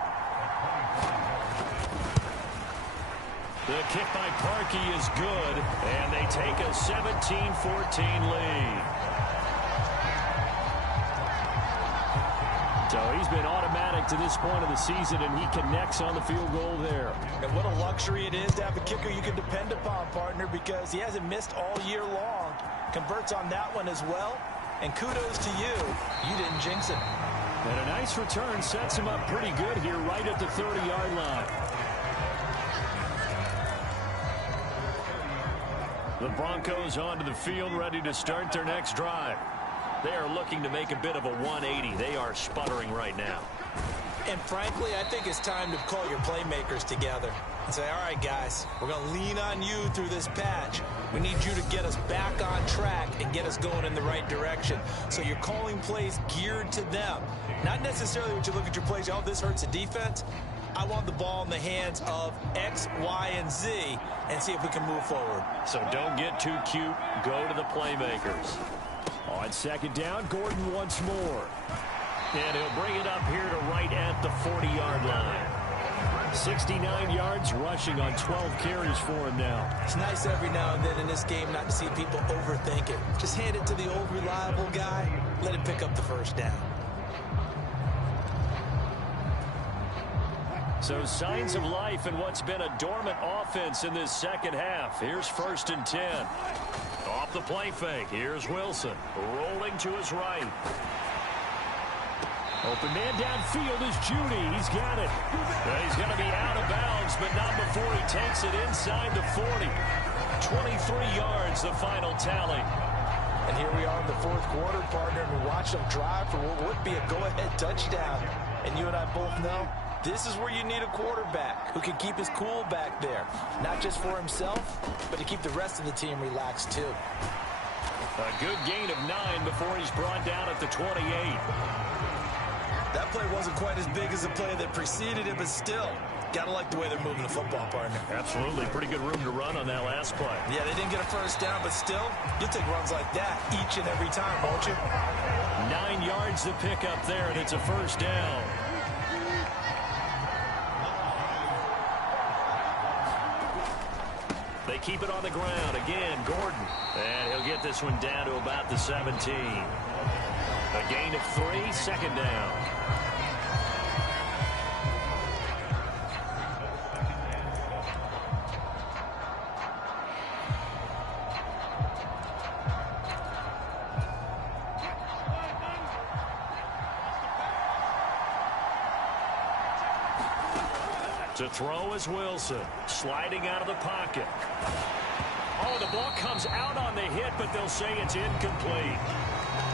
The kick by Parkey is good, and they take a 17-14 lead. So he's been automatic to this point of the season, and he connects on the field goal there. And what a luxury it is to have a kicker you can depend upon, partner, because he hasn't missed all year long. Converts on that one as well, and kudos to you. You didn't jinx it. And a nice return sets him up pretty good here right at the 30-yard line. The Broncos onto the field, ready to start their next drive. They are looking to make a bit of a 180. They are sputtering right now. And frankly, I think it's time to call your playmakers together and say, all right, guys, we're going to lean on you through this patch. We need you to get us back on track and get us going in the right direction. So you're calling plays geared to them. Not necessarily when you look at your plays, oh, this hurts the defense. I want the ball in the hands of X, Y, and Z and see if we can move forward. So don't get too cute. Go to the playmakers. On second down, Gordon once more. And he'll bring it up here to right at the 40-yard line. 69 yards rushing on 12 carries for him now. It's nice every now and then in this game not to see people overthink it. Just hand it to the old reliable guy. Let him pick up the first down. So signs of life in what's been a dormant offense in this second half. Here's 1st and 10. Off the play fake. Here's Wilson rolling to his right. Open man downfield is Judy. He's got it. He's going to be out of bounds, but not before he takes it inside the 40. 23 yards, the final tally. And here we are in the fourth quarter, partner, and we watch them drive for what would be a go-ahead touchdown. And you and I both know this is where you need a quarterback who can keep his cool back there, not just for himself, but to keep the rest of the team relaxed too. A good gain of 9 before he's brought down at the 28. That play wasn't quite as big as the play that preceded it, but still, gotta like the way they're moving the football, partner. Absolutely. Pretty good room to run on that last play. Yeah, they didn't get a first down, but still, you'll take runs like that each and every time, won't you? 9 yards to pick up there, and it's a first down. They keep it on the ground. Again, Gordon. And he'll get this one down to about the 17. A gain of 3, second down. To throw is Wilson, sliding out of the pocket. Oh, the ball comes out on the hit, but they'll say it's incomplete.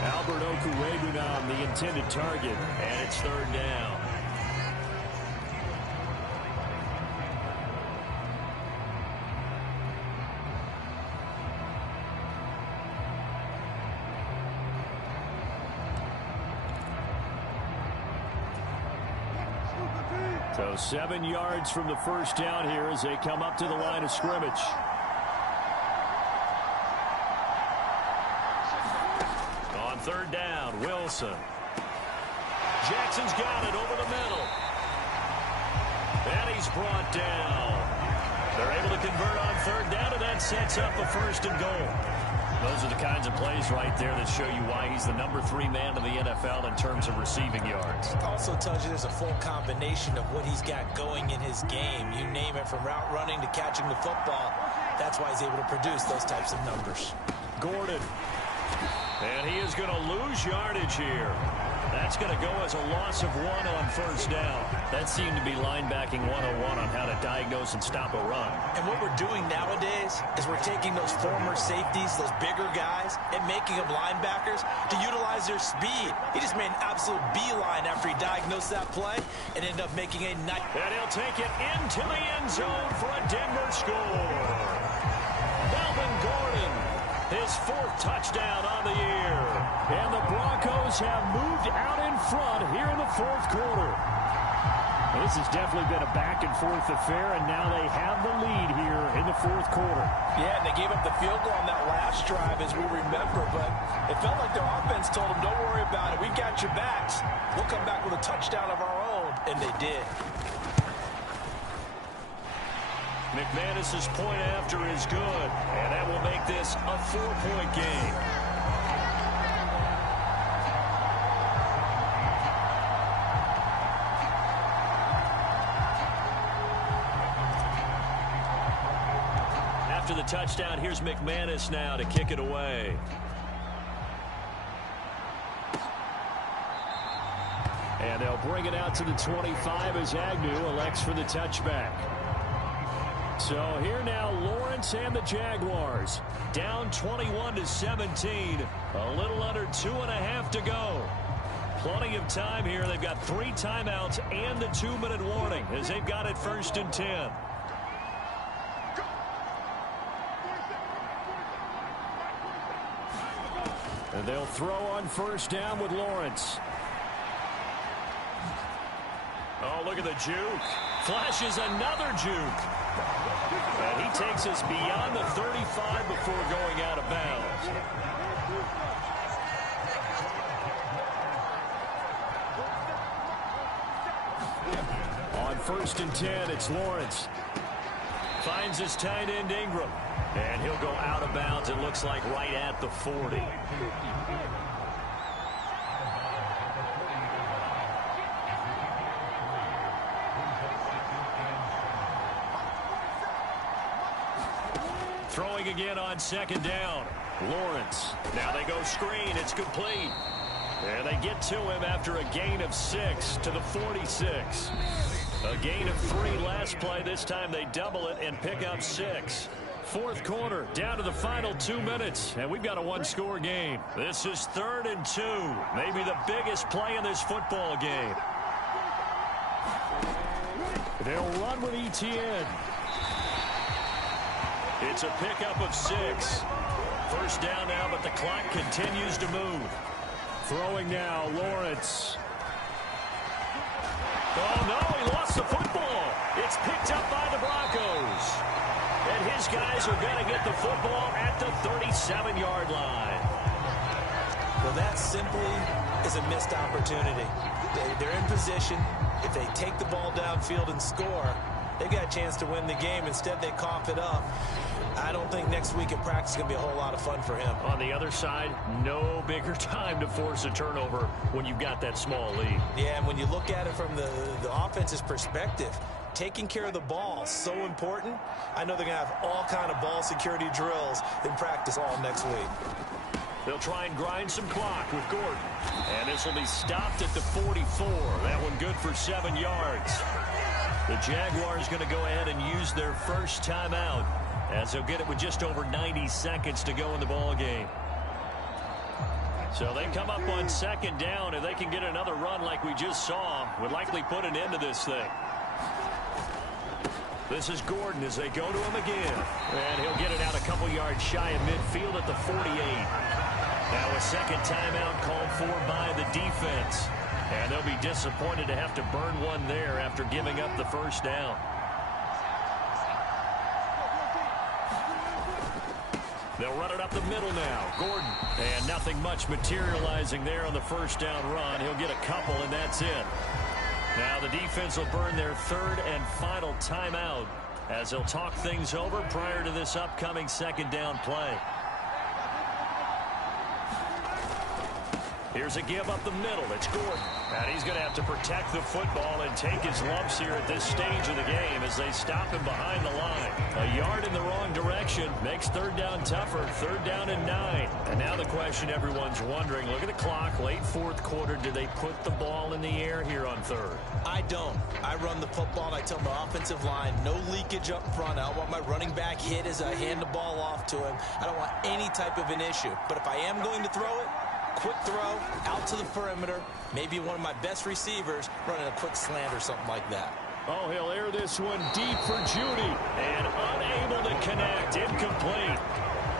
Albert Okwuegbunam, the intended target, and it's third down. So 7 yards from the first down here as they come up to the line of scrimmage. On third down, Wilson. Jackson's got it over the middle. And he's brought down. They're able to convert on third down, and that sets up a first and goal. Those are the kinds of plays right there that show you why he's the number 3 man in the NFL in terms of receiving yards. Also tells you there's a full combination of what he's got going in his game. You name it, from route running to catching the football. That's why he's able to produce those types of numbers. Gordon. And he is going to lose yardage here. That's going to go as a loss of 1 on first down. That seemed to be linebacking 101 on how to diagnose and stop a run. And what we're doing nowadays is we're taking those former safeties, those bigger guys, and making them linebackers to utilize their speed. He just made an absolute beeline after he diagnosed that play and ended up making a nice... And he'll take it into the end zone for a Denver score. Melvin Gordon, his 4th touchdown on the year. And the Broncos have moved out in front here in the 4th quarter. Well, this has definitely been a back-and-forth affair, and now they have the lead here in the 4th quarter. Yeah, and they gave up the field goal on that last drive, as we remember, but it felt like their offense told them, don't worry about it. We got your backs. We'll come back with a touchdown of our own, and they did. McManus's point after is good, and that will make this a 4-point game. After the touchdown, here's McManus now to kick it away. And they'll bring it out to the 25 as Agnew elects for the touchback. So here now, Lawrence and the Jaguars down 21-17. A little under 2.5 to go. Plenty of time here. They've got 3 timeouts and the 2-minute warning as they've got it 1st and 10. And they'll throw on first down with Lawrence. Oh, look at the juke. Flashes another juke. And he takes us beyond the 35 before going out of bounds. On 1st and 10, it's Lawrence. Finds his tight end Ingram. And he'll go out of bounds, it looks like, right at the 40. Throwing again on 2nd down. Lawrence. Now they go screen. It's complete. And they get to him after a gain of 6 to the 46. A gain of 3 last play. This time they double it and pick up 6. fourth quarter, down to the final 2 minutes, and we've got a one-score game. This is 3rd and 2, maybe the biggest play in this football game. They'll run with Etienne. It's a pickup of 6. First down now, but the clock continues to move. Throwing now, Lawrence. Oh, no, he lost the football. It's picked up by the Broncos. And his guys are going to get the football at the 37-yard line. Well, that simply is a missed opportunity. They're in position. If they take the ball downfield and score, they've got a chance to win the game. Instead, they cough it up. I don't think next week in practice is going to be a whole lot of fun for him. On the other side, no bigger time to force a turnover when you've got that small lead. Yeah, and when you look at it from the offense's perspective, taking care of the ball, so important. I know they're going to have all kind of ball security drills in practice all next week. They'll try and grind some clock with Gordon. And this will be stopped at the 44. That one good for 7 yards. The Jaguars going to go ahead and use their first timeout, as they'll get it with just over 90 seconds to go in the ball game. So they come up on 2nd down. If they can get another run like we just saw, would likely put an end to this thing. This is Gordon as they go to him again. And he'll get it out a couple yards shy of midfield at the 48. Now a second timeout called for by the defense. And they'll be disappointed to have to burn one there after giving up the first down. They'll run it up the middle now. Gordon. And nothing much materializing there on the first down run. He'll get a couple, and that's it. Now the defense will burn their 3rd and final timeout as they'll talk things over prior to this upcoming 2nd down play. Here's a give up the middle. It's Gordon. And he's going to have to protect the football and take his lumps here at this stage of the game as they stop him behind the line. A yard in the wrong direction makes 3rd down tougher. 3rd down and 9. And now the question everyone's wondering, look at the clock, late 4th quarter. Do they put the ball in the air here on 3rd? I don't. I run the football. I tell my offensive line, no leakage up front. I don't want my running back hit as I hand the ball off to him. I don't want any type of an issue. But if I am going to throw it, quick throw out to the perimeter, maybe one of my best receivers running a quick slant or something like that. Oh, he'll air this one deep for Judy. And unable to connect. Incomplete.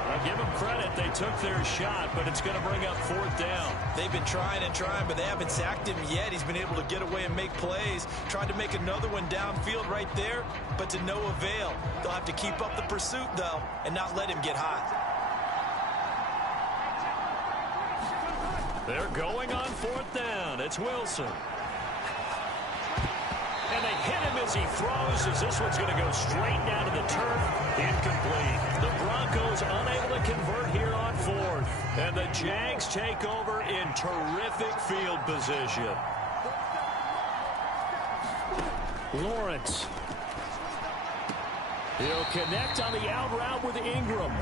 I'll give them credit. They took their shot, but it's going to bring up 4th down. They've been trying and trying, but they haven't sacked him yet. He's been able to get away and make plays. Tried to make another one downfield right there, but to no avail. They'll have to keep up the pursuit, though, and not let him get hot. They're going on 4th down. It's Wilson. And they hit him as he throws, as this one's going to go straight down to the turf. Incomplete. The Broncos unable to convert here on 4th. And the Jags take over in terrific field position. Lawrence. He'll connect on the out route with Ingram.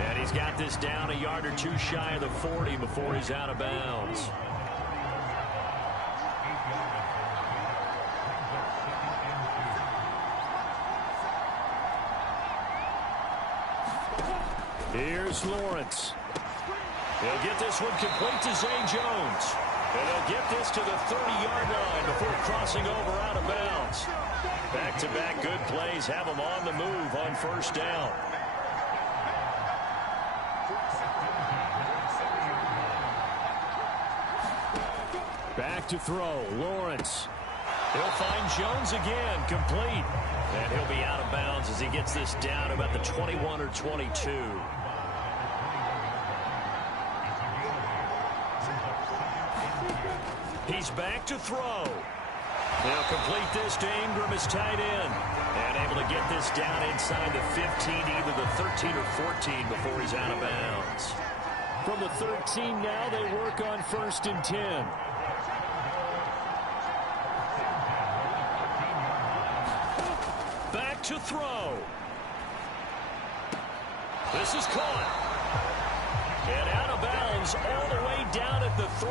And he's got this down a yard or two shy of the 40 before he's out of bounds. Here's Lawrence. He'll get this one complete to Zay Jones. And he'll get this to the 30-yard line before crossing over out of bounds. Back-to-back good plays have him on the move on 1st down. Back to throw. Lawrence. He'll find Jones again, complete. And he'll be out of bounds as he gets this down about the 21 or 22. He's back to throw. He'll complete this to Ingram as tight end. And able to get this down inside the 15, either the 13 or 14 before he's out of bounds. From the 13 now, they work on 1st and 10. Back to throw. This is caught. And out of bounds all the way down at the 3.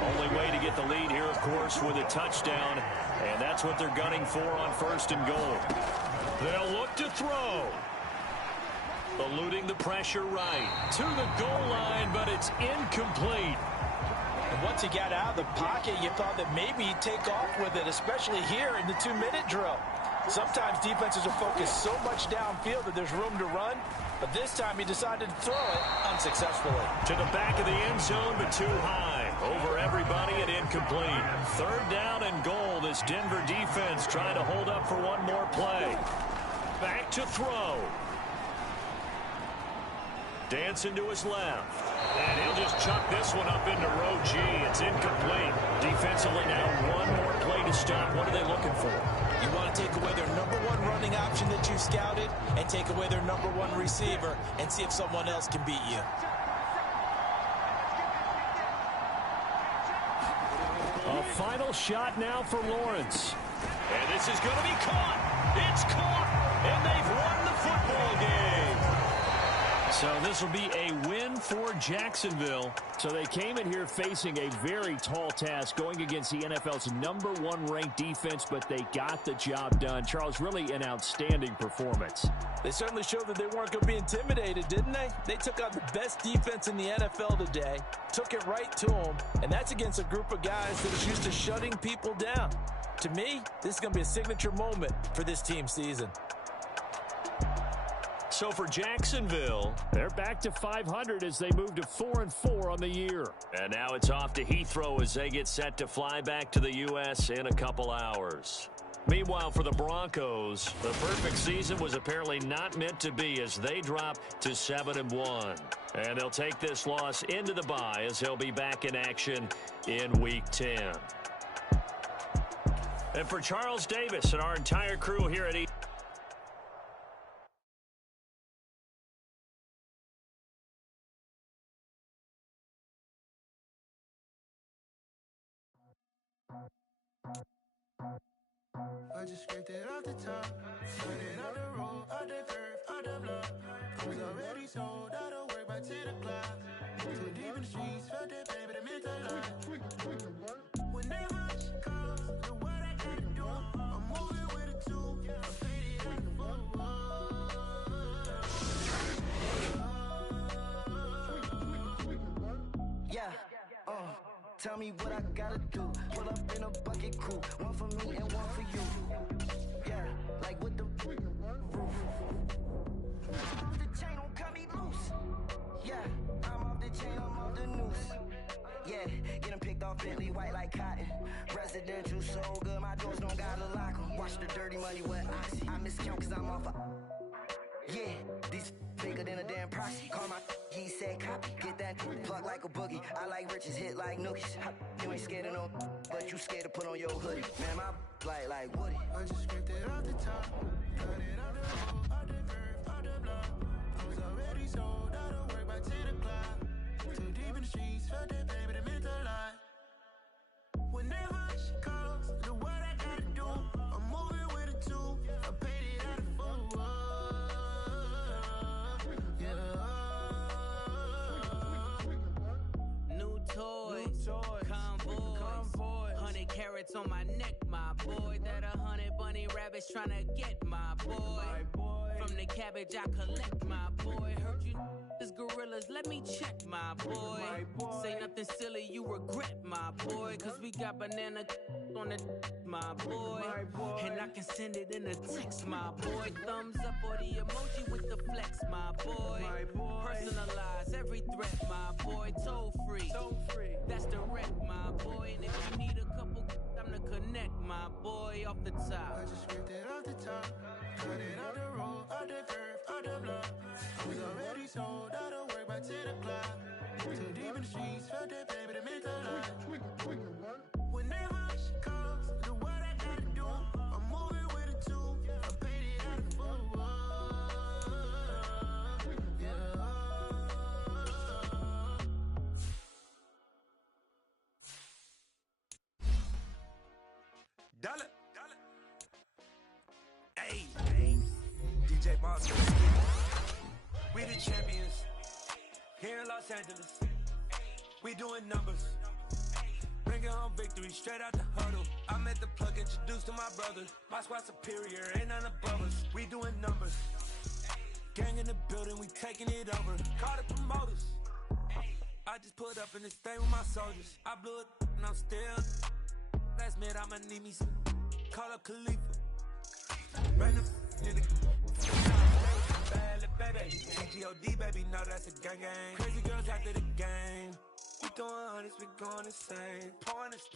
Only way to get the lead here, of course, with a touchdown. And that's what they're gunning for on 1st and goal. They'll look to throw. Eluding the pressure right. To the goal line, but it's incomplete. And once he got out of the pocket, you thought that maybe he'd take off with it, especially here in the 2-minute drill. Sometimes defenses are focused so much downfield that there's room to run, but this time he decided to throw it unsuccessfully. To the back of the end zone, but too high. Over everybody and incomplete. Third down and goal. This Denver defense trying to hold up for one more play. Back to throw. Dancing to his left. And he'll just chuck this one up into row G. It's incomplete. Defensively now one more play to stop. What are they looking for? You want to take away their number one running option that you scouted and take away their number one receiver and see if someone else can beat you. A final shot now for Lawrence. And this is going to be caught. It's caught. And they've won the football game. So this will be a win for Jacksonville. So they came in here facing a very tall task going against the NFL's #1 ranked defense, but they got the job done. Charles, really an outstanding performance. They certainly showed that they weren't going to be intimidated, didn't they? They took out the best defense in the NFL today, took it right to them, and that's against a group of guys that is used to shutting people down. To me, this is going to be a signature moment for this team's season. So for Jacksonville, they're back to 500 as they move to 4-4 on the year. And now it's off to Heathrow as they get set to fly back to the U.S. in a couple hours. Meanwhile, for the Broncos, the perfect season was apparently not meant to be as they drop to 7-1. And they'll take this loss into the bye as they'll be back in action in Week 10. And for Charles Davis and our entire crew here at I just scraped it off the top, put it on the road, on the curve, on the block. Was already sold, out of work by 10 o'clock. Too deep in the streets, felt that baby, the mental lie. Whenever she calls, do what I gotta do. I'm moving with a two, I paid it out the book. Yeah, tell me what I gotta do. Pull up in a bucket crew, one for me and one for you. Yeah, like with the roof. Off the chain, don't cut me loose. Yeah, I'm off the chain, I'm off the noose. Yeah, getting picked off Bentley white like cotton. Residential so good, my doors don't gotta lock 'em. Watch the dirty money with oxy. I miscount cause I'm off a... Yeah, these bigger than a damn proxy. Call my he said copy. Get that plug like a boogie. I like riches, hit like nookies. You ain't scared of no, but you scared to put on your hoodie. Man, my like Woody. I just scraped it off the top. Cut it on the road, on the curve, on the block. I was already sold, out of work by 10 o'clock. Too deep in the streets, felt that baby, the mental lie. Whenever she calls, do what I gotta do. I'm moving with a two. I paid it out of full. Toys, convoy, 100 carats on my neck, my boy. That 100 bunny rabbits tryna get my boy. From the cabbage I collect, my boy. Heard you is gorillas, let me check, my boy. Say nothing silly, you regret, my boy. Cause we got banana on the my boy. And I can send it in a text, my boy. Thumbs up or the emoji with the flex, my boy. Personalize every threat, my boy. Toll free, that's direct, my boy. And if you need a couple, I'm to connect, my boy, off the top. I just scraped it off the top. Cut it on the road, on the curve, on the block. I was already sold, out of work by 10 o'clock. Too deep in the streets, felt that baby, the mental lie. Whenever she calls, do what I gotta do. I'm moving with a two. I paid it out of full. Dollar. Hey, DJ Monster. We the champions here in Los Angeles. We doing numbers. Bringing home victory straight out the huddle. I met the plug, introduced to my brothers. My squad superior, ain't none above us. We doing numbers. Gang in the building, we taking it over. Call the promoters. I just put up in this thing with my soldiers. I blew it and I'm still. Last minute I'ma need me some. Call up Khalifa. Random in the baby. TGOD, baby, no, that's a gang gang. Crazy girls after the game. We throwing hundreds, we going insane. Pouring this.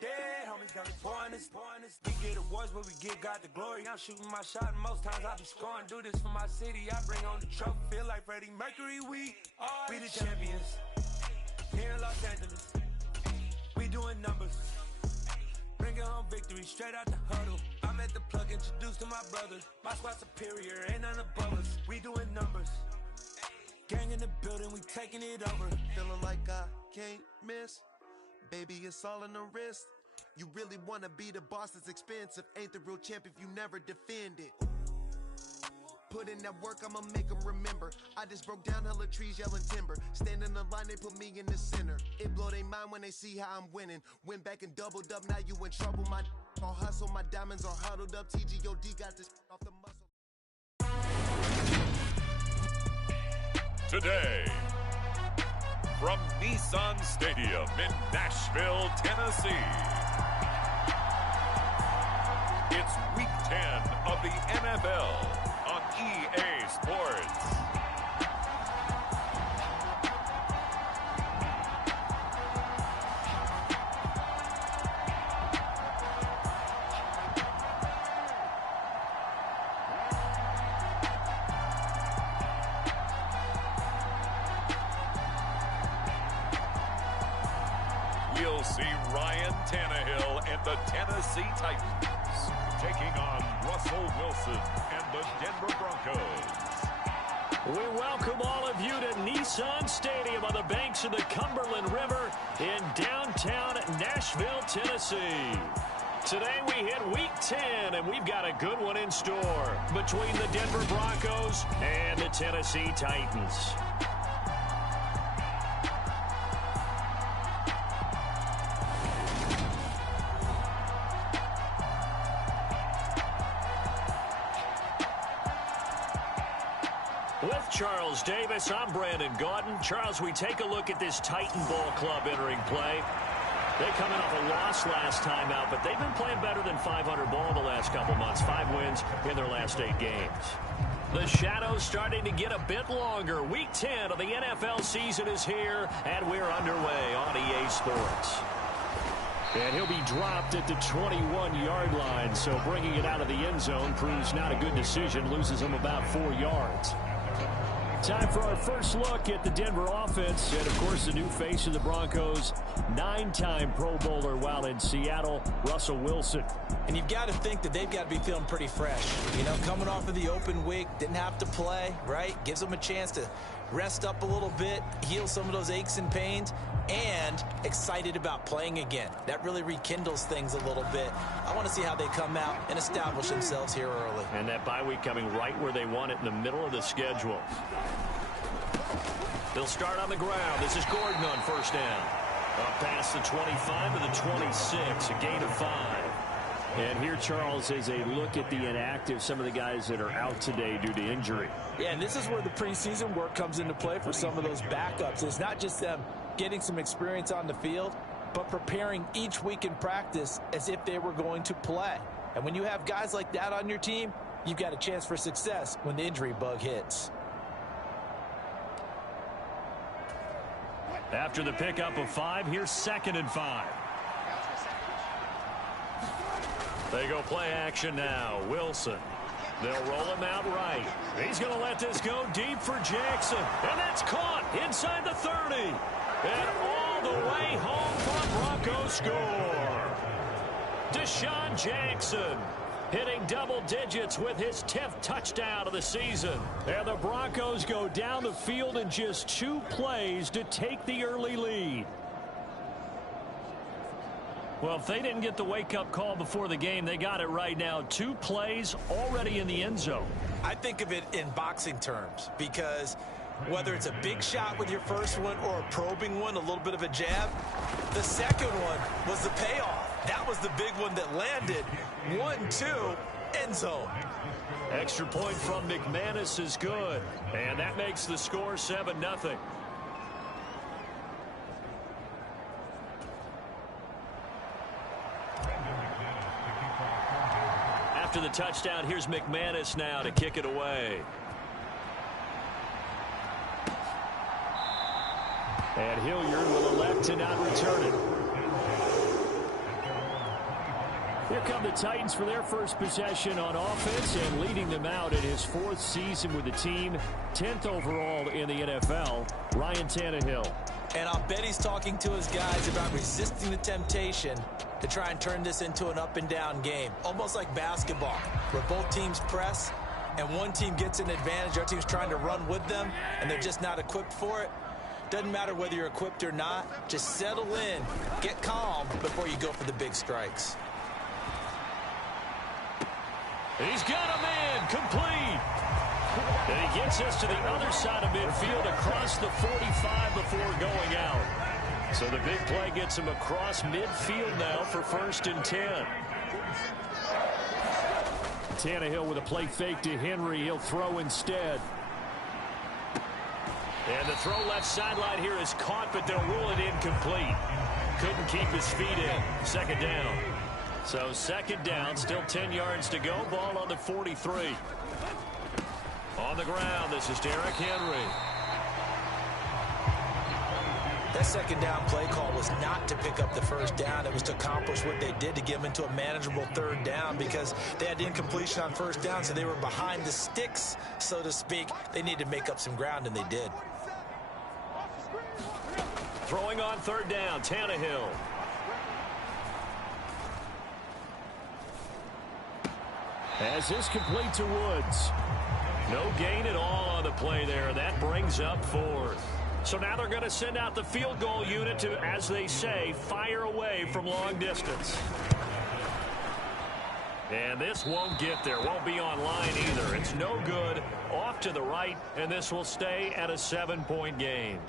Yeah, homies got me pouring this. We get awards, but we give God the glory. I'm shooting my shot, and most times I be scoring. Do this for my city, I bring on the trophy. Feel like Freddie Mercury, we the champions. Here in Los Angeles, we doing numbers. Bringing home victory straight out the huddle. I'm at the plug, introduced to my brothers. My squad superior, ain't none above us. We doing numbers. Gang in the building, we taking it over. Feeling like I can't miss. Baby, it's all in the wrist. You really wanna be the boss, it's expensive. Ain't the real champ if you never defend it. Put in that work, I'ma make them remember. I just broke down hella trees, yelling timber. Stand in the line, they put me in the center. It blow their mind when they see how I'm winning. Went back and doubled up, now you in trouble. My all hustle, my diamonds are huddled up. TGOD got this off the muscle. Today, from Nissan Stadium in Nashville, Tennessee, it's Week 10 of the NFL on EA Sports. We'll see Ryan Tannehill and the Tennessee Titans taking on Russell Wilson and the Denver Broncos. We welcome all of you to Nissan Stadium on the banks of the Cumberland River in downtown Nashville, Tennessee. Today we hit Week 10, and we've got a good one in store between the Denver Broncos and the Tennessee Titans. With Charles Davis, I'm Brandon Gaudin. Charles, we take a look at this Titan Ball Club entering play. They coming off a loss last time out, but they've been playing better than 500 ball the last couple months. 5 wins in their last 8 games. The shadows starting to get a bit longer. Week 10 of the NFL season is here, and we're underway on EA Sports. And he'll be dropped at the 21-yard line, so bringing it out of the end zone proves not a good decision. Loses him about 4 yards. Time for our first look at the Denver offense. And, of course, the new face of the Broncos, 9-time Pro Bowler while in Seattle, Russell Wilson. And you've got to think that they've got to be feeling pretty fresh. You know, coming off of the open week, didn't have to play, right? Gives them a chance to rest up a little bit, heal some of those aches and pains, and excited about playing again. That really rekindles things a little bit. I want to see how they come out and establish themselves here early. And that bye week coming right where they want it, in the middle of the schedule. They'll start on the ground. This is Gordon on first down. Up past the 25 to the 26, a gain of 5. And here, Charles, is a look at the inactive, some of the guys that are out today due to injury. Yeah, and this is where the preseason work comes into play for some of those backups. It's not just them getting some experience on the field, but preparing each week in practice as if they were going to play. And when you have guys like that on your team, you've got a chance for success when the injury bug hits. After the pickup of 5, here's 2nd and 5. They go play action now. Wilson. They'll roll him out right. He's going to let this go deep for Jackson. And that's caught inside the 30. And all the way home for a Broncos score. Deshaun Jackson hitting double digits with his 10th touchdown of the season. And the Broncos go down the field in just 2 plays to take the early lead. Well, if they didn't get the wake-up call before the game, they got it right now. 2 plays already in the end zone. I think of it in boxing terms because whether it's a big shot with your first one or a probing one, a little bit of a jab, the second one was the payoff. That was the big one that landed. 1-2, end zone. Extra point from McManus is good. And that makes the score 7-0. After the touchdown, here's McManus now to kick it away. And Hilliard will elect to not return it. Here come the Titans for their first possession on offense, and leading them out in his 4th season with the team, 10th overall in the NFL, Ryan Tannehill. And I'll bet he's talking to his guys about resisting the temptation to try and turn this into an up-and-down game, almost like basketball, where both teams press and one team gets an advantage, our team's trying to run with them, and they're just not equipped for it. Doesn't matter whether you're equipped or not, just settle in, get calm before you go for the big strikes. He's got a man complete. And he gets us to the other side of midfield across the 45 before going out. So the big play gets him across midfield now for 1st and 10. Tannehill with a play fake to Henry. He'll throw instead. And the throw left sideline here is caught, but they'll rule it incomplete. Couldn't keep his feet in. 2nd down. So 2nd down, still 10 yards to go. Ball on the 43. On the ground, this is Derrick Henry. That 2nd down play call was not to pick up the 1st down. It was to accomplish what they did to get them into a manageable 3rd down because they had incompletion on 1st down, so they were behind the sticks, so to speak. They needed to make up some ground, and they did. Throwing on 3rd down, Tannehill. As this complete to Woods. No gain at all on the play there. That brings up 4th. So now they're going to send out the field goal unit to, as they say, fire away from long distance. And this won't get there. Won't be on line either. It's no good. Off to the right, and this will stay at a 7-point game.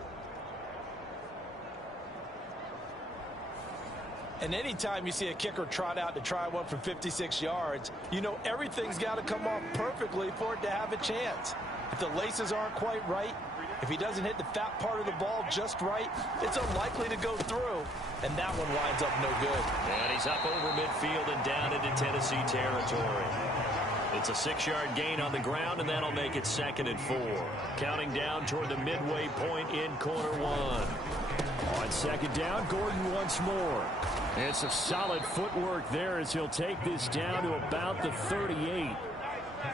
And anytime you see a kicker trot out to try one from 56 yards, you know everything's got to come off perfectly for it to have a chance. If the laces aren't quite right, if he doesn't hit the fat part of the ball just right, it's unlikely to go through. And that one winds up no good. And he's up over midfield and down into Tennessee territory. It's a 6-yard gain on the ground, and that'll make it 2nd and 4. Counting down toward the midway point in quarter 1. On 2nd down, Gordon once more. And some solid footwork there as he'll take this down to about the 38.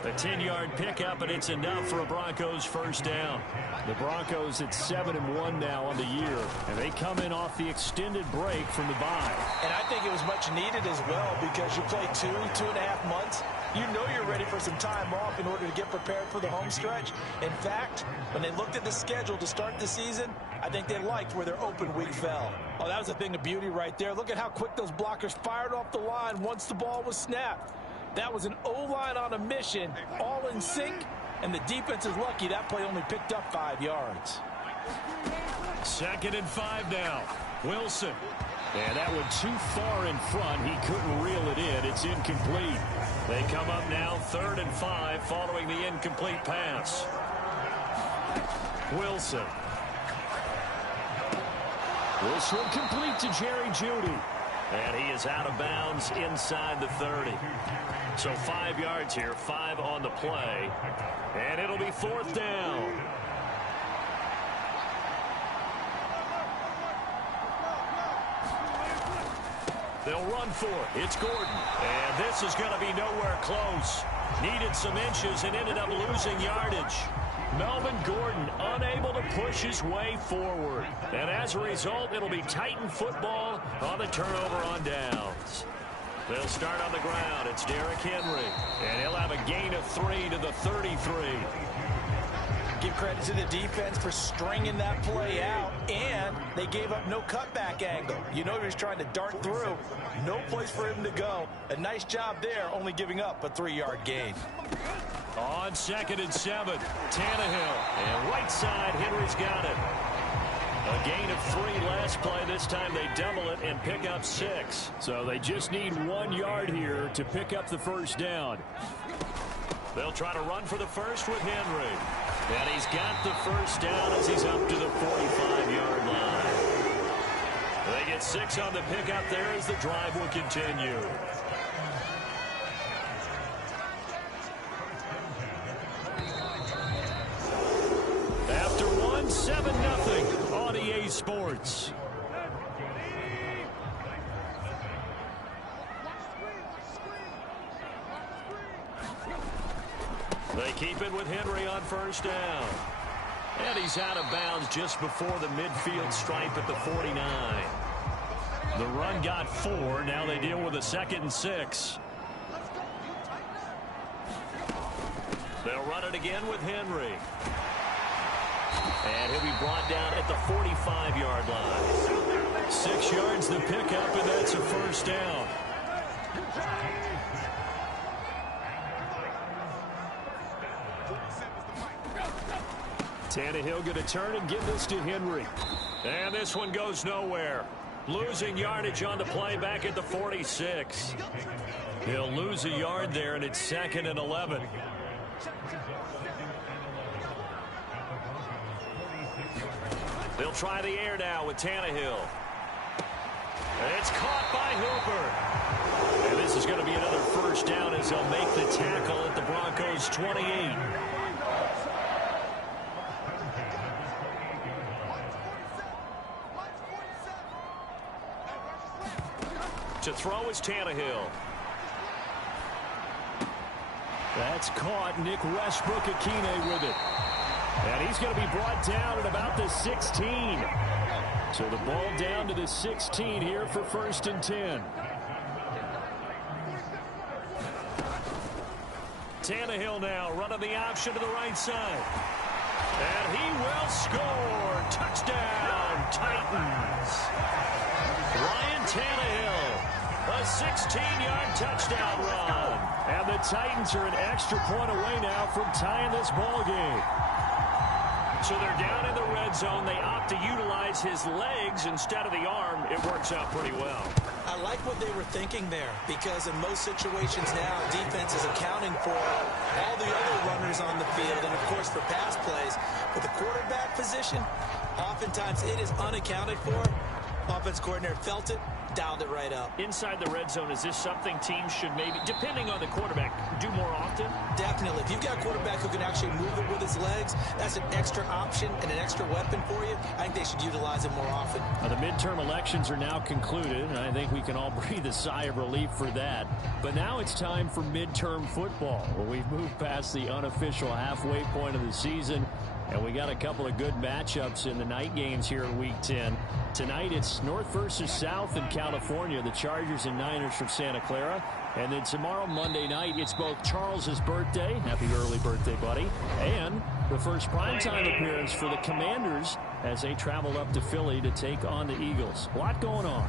A 10-yard pickup, and it's enough for a Broncos 1st down. The Broncos at 7-1 now on the year, and they come in off the extended break from the bye. And I think it was much needed as well because you play 2.5 months. You know you're ready for some time off in order to get prepared for the home stretch. In fact, when they looked at the schedule to start the season, I think they liked where their open week fell. Oh, that was a thing of beauty right there. Look at how quick those blockers fired off the line once the ball was snapped. That was an O-line on a mission, all in sync, and the defense is lucky that play only picked up 5 yards. 2nd and 5 now. Wilson. And that one too far in front. He couldn't reel it in. It's incomplete. They come up now 3rd and 5 following the incomplete pass. Wilson. This one complete to Jerry Jeudy. And he is out of bounds inside the 30. So 5 yards here, 5 on the play. And it'll be 4th down. They'll run for it. It's Gordon. And this is going to be nowhere close. Needed some inches and ended up losing yardage. Melvin Gordon unable to push his way forward. And as a result, it'll be Titan football on the turnover on downs. They'll start on the ground. It's Derrick Henry. And he'll have a gain of 3 to the 33. Give credit to the defense for stringing that play out, and they gave up no cutback angle. You know he was trying to dart through. No place for him to go. A nice job there, only giving up a 3-yard gain. On 2nd and 7, Tannehill. And right side, Henry's got it. A gain of 3 last play. This time they double it and pick up 6. So they just need 1 yard here to pick up the 1st down. They'll try to run for the first with Henry. And he's got the first down as he's up to the 45-yard line. They get 6 on the pickup there as the drive will continue. After 7-0 on EA Sports. They keep it with Henry on first down. And he's out of bounds just before the midfield stripe at the 49. The run got 4. Now they deal with a 2nd and 6. They'll run it again with Henry. And he'll be brought down at the 45-yard line. 6 yards the pickup, and that's a first down. Tannehill going to turn and give this to Henry. And this one goes nowhere. Losing yardage on the play back at the 46. He'll lose a yard there, and it's 2nd and 11. They'll try the air now with Tannehill. It's caught by Hooper. And this is going to be another first down as they'll make the tackle at the Broncos' 28. To throw is Tannehill. That's caught. Nick Westbrook-Akine with it. And he's going to be brought down at about the 16. So the ball down to the 16 here for 1st and 10. Tannehill now running the option to the right side. And he will score. Touchdown, Titans. Ryan Tannehill. A 16-yard touchdown run. And the Titans are an extra point away now from tying this ball game. So they're down in the red zone. They opt to utilize his legs instead of the arm. It works out pretty well. I like what they were thinking there, because in most situations now, defense is accounting for all the other runners on the field and, of course, for pass plays. But the quarterback position, oftentimes it is unaccounted for. Offense coordinator felt it, dialed it right up. Inside the red zone, is this something teams should maybe, depending on the quarterback, do more often? Definitely. If you've got a quarterback who can actually move it with his legs, that's an extra option and an extra weapon for you. I think they should utilize it more often. Now, the midterm elections are now concluded, and I think we can all breathe a sigh of relief for that. But now it's time for midterm football, where we've moved past the unofficial halfway point of the season, and we got a couple of good matchups in the night games here in Week 10. Tonight it's North versus South in California, the Chargers and Niners from Santa Clara. And then tomorrow, Monday night, it's both Charles's birthday, happy early birthday, buddy, and the first primetime appearance for the Commanders as they travel up to Philly to take on the Eagles. A lot going on.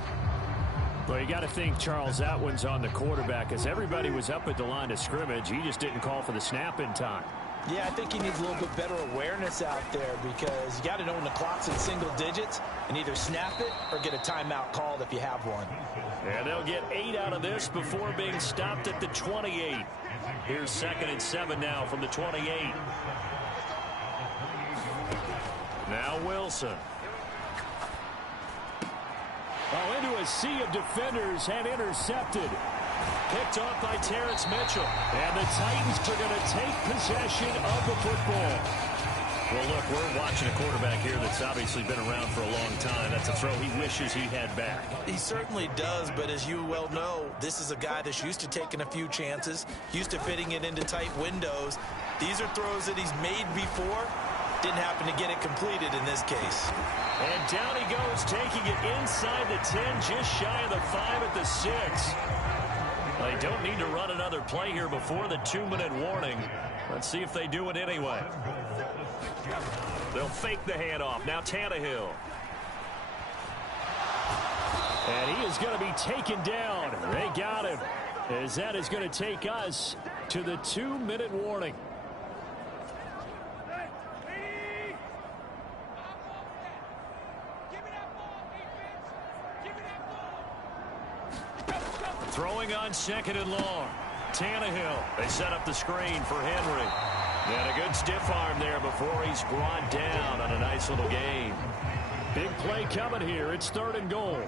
Well, you got to think, Charles, that one's on the quarterback, as everybody was up at the line of scrimmage. He just didn't call for the snap in time. Yeah, I think he needs a little bit better awareness out there, because you got to know when the clock's in single digits and either snap it or get a timeout called if you have one. And they'll get 8 out of this before being stopped at the 28. Here's 2nd and 7 now from the 28. Now Wilson. Oh, into a sea of defenders and intercepted. Picked off by Terrence Mitchell. And the Titans are going to take possession of the football. Well, look, we're watching a quarterback here that's obviously been around for a long time. That's a throw he wishes he had back. He certainly does, but as you well know, this is a guy that's used to taking a few chances, used to fitting it into tight windows. These are throws that he's made before. Didn't happen to get it completed in this case. And down he goes, taking it inside the 10, just shy of the 5 at the 6. They don't need to run another play here before the 2-minute warning. Let's see if they do it anyway. They'll fake the handoff. Now Tannehill. And he is going to be taken down. They got him, as that is going to take us to the 2-minute warning. Throwing on 2nd and long. Tannehill. They set up the screen for Henry. And a good stiff arm there before he's brought down on a nice little gain. Big play coming here. It's 3rd and goal.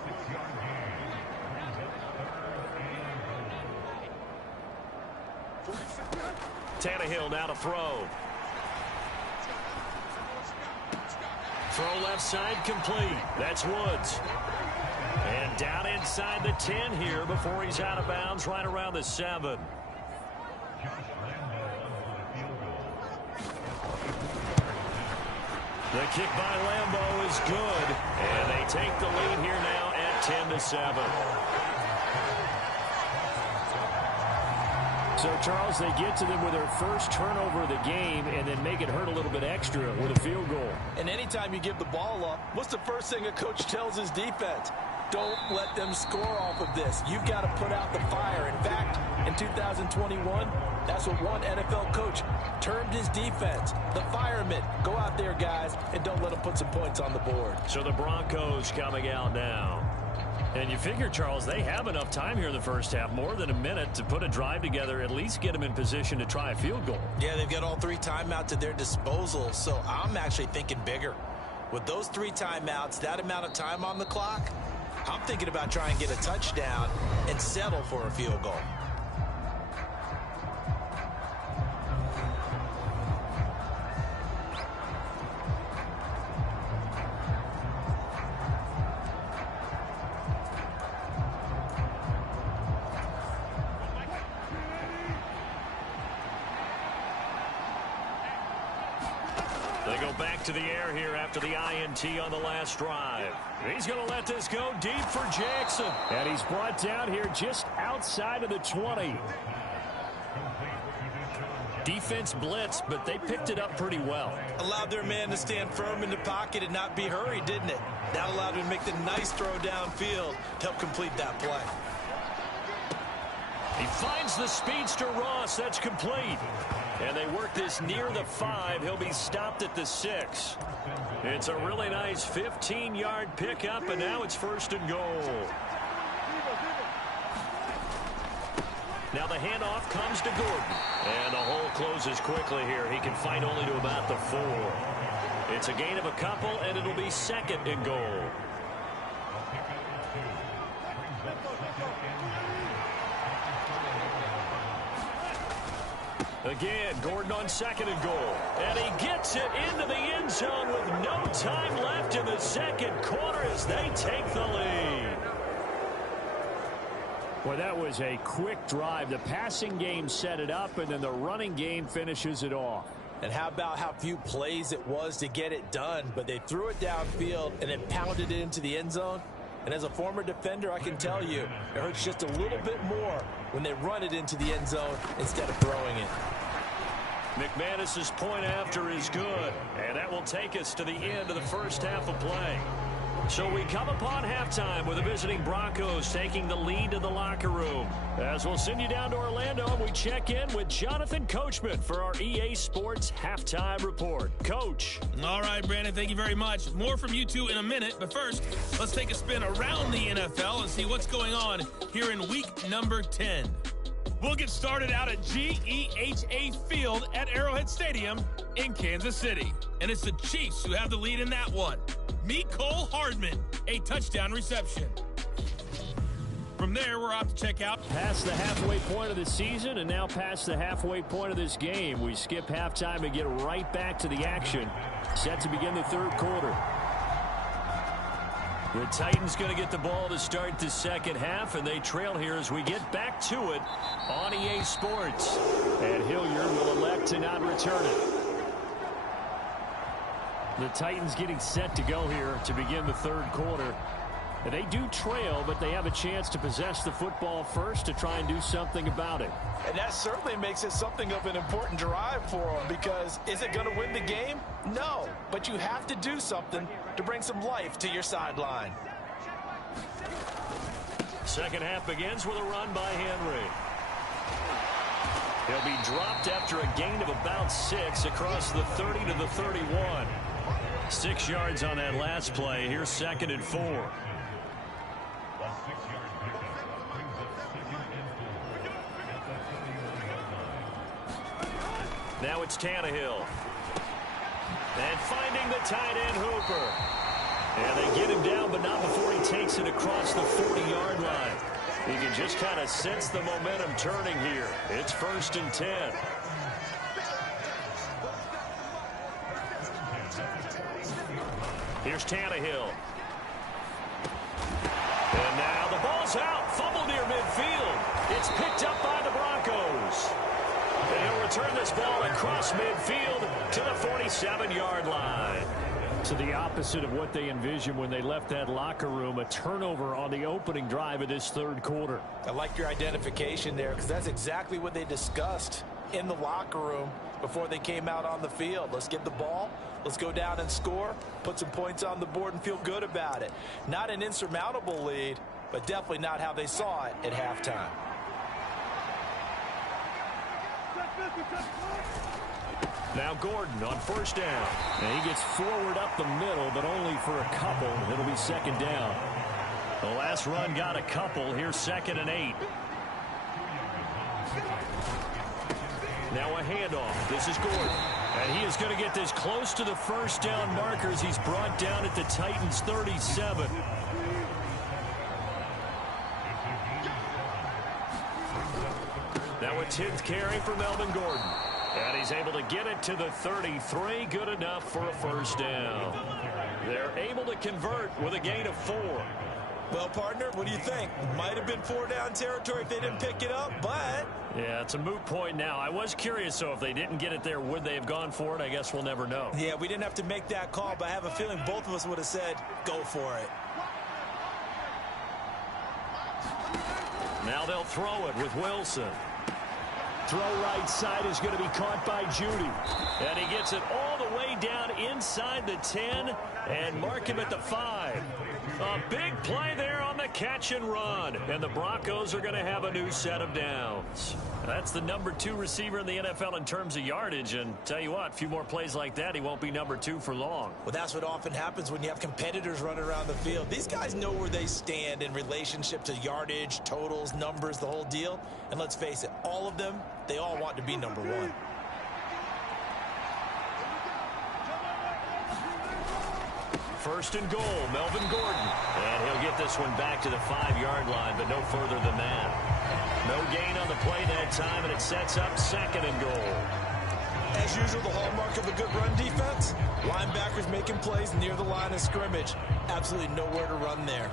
Tannehill now to throw. Throw left side complete. That's Woods. And down inside the 10 here before he's out of bounds right around the 7. The kick by Lambeau is good. And they take the lead here now at 10-7. So, Charles, they get to them with their first turnover of the game and then make it hurt a little bit extra with a field goal. And anytime you give the ball up, what's the first thing a coach tells his defense? Don't let them score off of this. You've got to put out the fire. In fact, in 2021, that's what one NFL coach termed his defense. The firemen. Go out there, guys, and don't let them put some points on the board. So the Broncos coming out now. And you figure, Charles, they have enough time here in the first half, more than a minute, to put a drive together, at least get them in position to try a field goal. Yeah, they've got all 3 timeouts at their disposal, so I'm actually thinking bigger. With those 3 timeouts, that amount of time on the clock, I'm thinking about trying to get a touchdown and settle for a field goal. They go back to the air here after the INT on the last drive. He's going to let this go deep for Jackson. And he's brought down here just outside of the 20. Defense blitz, but they picked it up pretty well. Allowed their man to stand firm in the pocket and not be hurried, didn't it? That allowed him to make the nice throw downfield to help complete that play. He finds the speedster Ross. That's complete. And they work this near the 5. He'll be stopped at the 6. It's a really nice 15-yard pickup, and now it's 1st and goal. Now the handoff comes to Gordon. And the hole closes quickly here. He can fight only to about the 4. It's a gain of a couple, and it'll be 2nd and goal. Again, Gordon on 2nd and goal. And he gets it into the end zone with no time left in the 2nd quarter as they take the lead. Well, that was a quick drive. The passing game set it up, and then the running game finishes it off. And how about how few plays it was to get it done, but they threw it downfield and then pounded it into the end zone. And as a former defender, I can tell you, it hurts just a little bit more when they run it into the end zone instead of throwing it. McManus's point after is good, and that will take us to the end of the first half of play. So we come upon halftime with the visiting Broncos taking the lead to the locker room. As we'll send you down to Orlando, and we check in with Jonathan Coachman for our EA Sports Halftime Report. Coach. All right, Brandon, thank you very much. More from you two in a minute, but first, let's take a spin around the NFL and see what's going on here in week number 10. We'll get started out at GEHA Field at Arrowhead Stadium in Kansas City. And it's the Chiefs who have the lead in that one. Mecole Hardman, a touchdown reception. From there, we're off to check out. Past the halfway point of the season and now past the halfway point of this game. We skip halftime and get right back to the action. Set to begin the 3rd quarter. The Titans going to get the ball to start the 2nd half, and they trail here as we get back to it on EA Sports. And Hilliard will elect to not return it. The Titans getting set to go here to begin the 3rd quarter. They do trail, but they have a chance to possess the football first to try and do something about it. And that certainly makes it something of an important drive for them, because is it going to win the game? No, but you have to do something to bring some life to your sideline. 2nd half begins with a run by Henry. He'll be dropped after a gain of about 6 across the 30 to the 31. 6 yards on that last play. Here's 2nd and 4. Now it's Tannehill. And finding the tight end Hooper. And they get him down, but not before he takes it across the 40-yard line. You can just kind of sense the momentum turning here. It's 1st and 10. Here's Tannehill. And now the ball's out. Fumble near midfield. It's picked up by the Broncos. And he'll return this ball across midfield to the 47-yard line. To the opposite of what they envisioned when they left that locker room, a turnover on the opening drive of this third quarter. I like your identification there because that's exactly what they discussed in the locker room before they came out on the field. Let's get the ball. Let's go down and score, put some points on the board and feel good about it. Not an insurmountable lead, but definitely not how they saw it at halftime. Now Gordon on 1st down. And he gets forward up the middle, but only for a couple. It'll be 2nd down. The last run got a couple. Here's 2nd and 8. Now a handoff. This is Gordon. And he is going to get this close to the 1st down markers. He's brought down at the Titans' 37. Now a 10th carry for Melvin Gordon. And he's able to get it to the 33. Good enough for a 1st down. They're able to convert with a gain of 4. Well, partner, what do you think? Might have been 4-down territory if they didn't pick it up, but... Yeah, it's a moot point now. I was curious, so if they didn't get it there, would they have gone for it? I guess we'll never know. Yeah, we didn't have to make that call, but I have a feeling both of us would have said, go for it. Now they'll throw it with Wilson. Throw right side is going to be caught by Judy. And he gets it all the way down inside the 10 and mark him at the 5. A big play there on the catch and run. And the Broncos are going to have a new set of downs. That's the number 2 receiver in the NFL in terms of yardage. And tell you what, a few more plays like that, he won't be number 2 for long. Well, that's what often happens when you have competitors running around the field. These guys know where they stand in relationship to yardage, totals, numbers, the whole deal. And let's face it, all of them, they all want to be number 1. First and goal, Melvin Gordon. And he'll get this one back to the 5-yard line, but no further than that. No gain on the play that time, and it sets up 2nd and goal. As usual, the hallmark of a good run defense, linebackers making plays near the line of scrimmage. Absolutely nowhere to run there.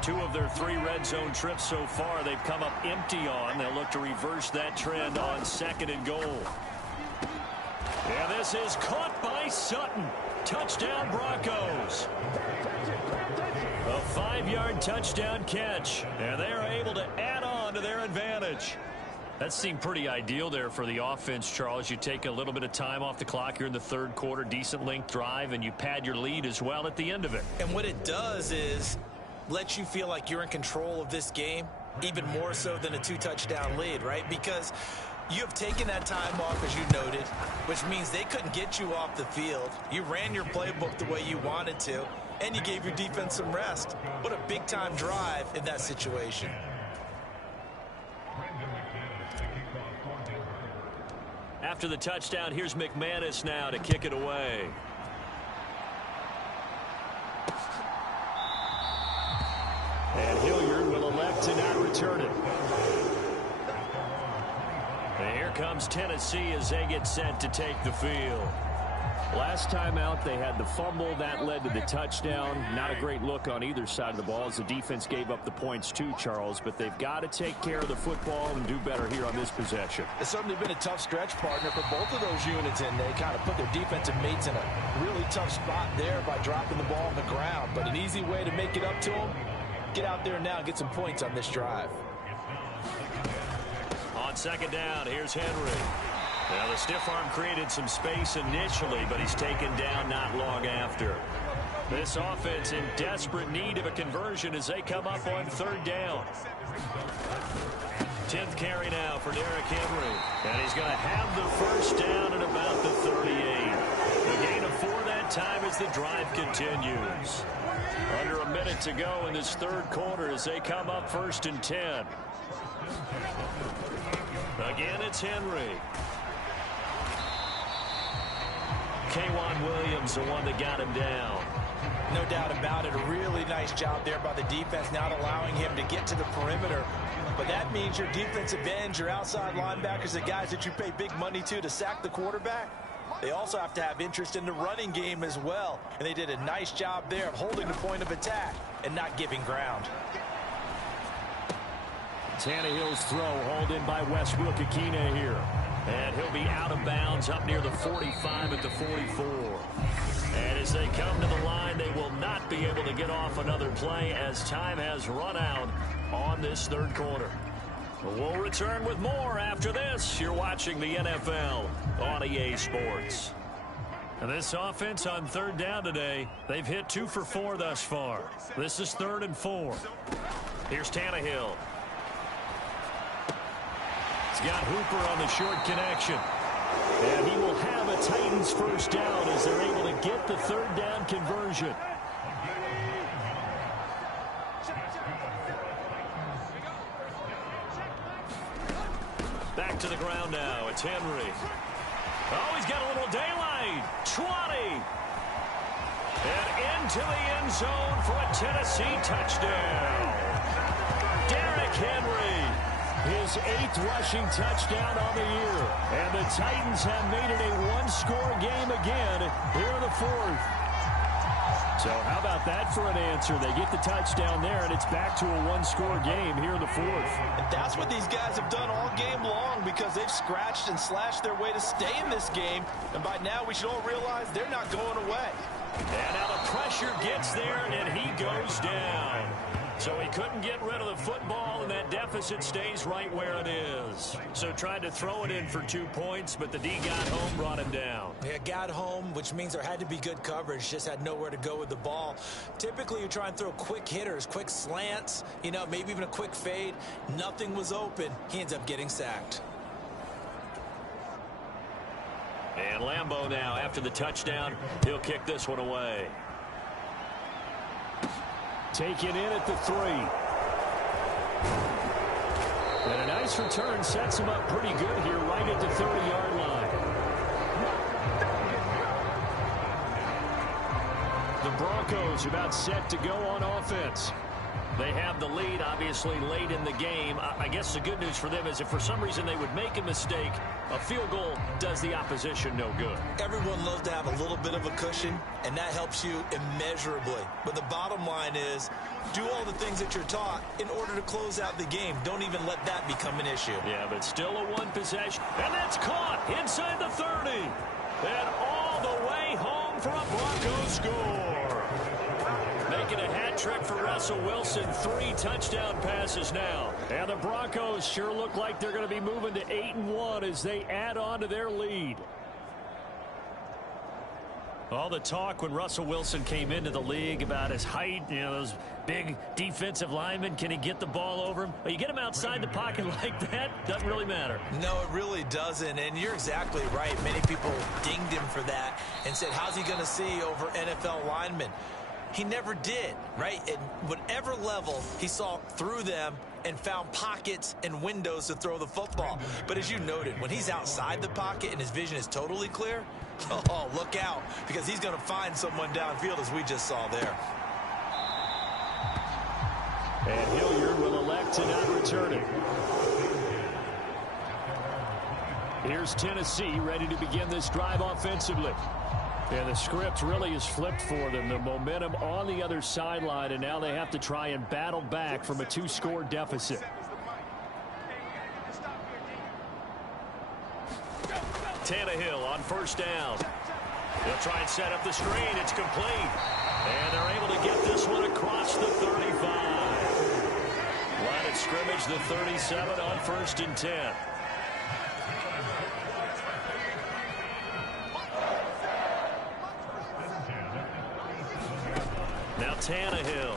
2 of their 3 red zone trips so far, they've come up empty on. They'll look to reverse that trend on 2nd and goal. And this is caught by Sutton. Touchdown, Broncos. A 5-yard touchdown catch. And they are able to add on to their advantage. That seemed pretty ideal there for the offense, Charles. You take a little bit of time off the clock here in the third quarter, decent length drive, and you pad your lead as well at the end of it. And what it does is let you feel like you're in control of this game, even more so than a 2-touchdown lead, right? Because you have taken that time off, as you noted, which means they couldn't get you off the field. You ran your playbook the way you wanted to, and you gave your defense some rest. What a big-time drive in that situation. After the touchdown, here's McManus now to kick it away. And Hilliard will elect to not return it. And here comes Tennessee as they get set to take the field. Last time out, they had the fumble. That led to the touchdown. Not a great look on either side of the ball as the defense gave up the points too, Charles. But they've got to take care of the football and do better here on this possession. It's certainly been a tough stretch, partner, for both of those units, and they kind of put their defensive mates in a really tough spot there by dropping the ball on the ground. But an easy way to make it up to them, get out there now and get some points on this drive. On 2nd down, here's Henry. Now, the stiff arm created some space initially, but he's taken down not long after. This offense in desperate need of a conversion as they come up on 3rd down. 10th carry now for Derrick Henry. And he's going to have the 1st down at about the 38. The gain of 4 that time as the drive continues. Under a minute to go in this third quarter as they come up 1st and 10. Again, it's Henry. K'Wan Williams, the one that got him down. No doubt about it. A really nice job there by the defense, not allowing him to get to the perimeter. But that means your defensive ends, your outside linebackers, the guys that you pay big money to sack the quarterback, they also have to have interest in the running game as well. And they did a nice job there of holding the point of attack and not giving ground. Tannehill's throw hauled in by Westbrook-Ikhine here. And he'll be out of bounds up near the 45 at the 44. And as they come to the line, they will not be able to get off another play as time has run out on this third quarter. We'll return with more after this. You're watching the NFL on EA Sports. And this offense on third down today, they've hit 2 for 4 thus far. This is 3rd and 4. Here's Tannehill. He's got Hooper on the short connection. And he will have a Titans first down as they're able to get the third down conversion. Back to the ground now. It's Henry. Oh, he's got a little daylight. 20. And into the end zone for a Tennessee touchdown. Derrick Henry. His 8th rushing touchdown on the year. And the Titans have made it a one-score game again here in the 4th. So how about that for an answer? They get the touchdown there, and it's back to a one-score game here in the 4th. And that's what these guys have done all game long because they've scratched and slashed their way to stay in this game. And by now, we should all realize they're not going away. And now the pressure gets there, and he goes down. So he couldn't get rid of the football, and that deficit stays right where it is. So tried to throw it in for 2 points, but the D got home, brought him down. Yeah, got home, which means there had to be good coverage. Just had nowhere to go with the ball. Typically, you try and throw quick hitters, quick slants, maybe even a quick fade. Nothing was open. He ends up getting sacked. And Lambeau now, after the touchdown, he'll kick this one away. Taken in at the 3. And a nice return sets him up pretty good here right at the 30-yard line. The Broncos about set to go on offense. They have the lead, obviously, late in the game. I guess the good news for them is if for some reason they would make a mistake, a field goal does the opposition no good. Everyone loves to have a little bit of a cushion, and that helps you immeasurably. But the bottom line is, do all the things that you're taught in order to close out the game. Don't even let that become an issue. Yeah, but still a one possession. And that's caught inside the 30. And all the way home for a Broncos score. Making a hat trick for Russell Wilson. 3 touchdown passes now. And the Broncos sure look like they're going to be moving to 8-1 as they add on to their lead. All the talk when Russell Wilson came into the league about his height, those big defensive linemen, can he get the ball over him? Well, you get him outside the pocket like that, doesn't really matter. No, it really doesn't, and you're exactly right. Many people dinged him for that and said, how's he going to see over NFL linemen? He never did, right? At whatever level, he saw through them and found pockets and windows to throw the football. But as you noted, when he's outside the pocket and his vision is totally clear, oh, look out, because he's going to find someone downfield, as we just saw there. And Hilliard will elect to not return it. Here's Tennessee ready to begin this drive offensively. And the script really is flipped for them. The momentum on the other sideline, and now they have to try and battle back from a 2-score deficit. Tannehill on first down. They'll try and set up the screen. It's complete. And they're able to get this one across the 35. Line of scrimmage, the 37 on 1st and 10. Now Tannehill.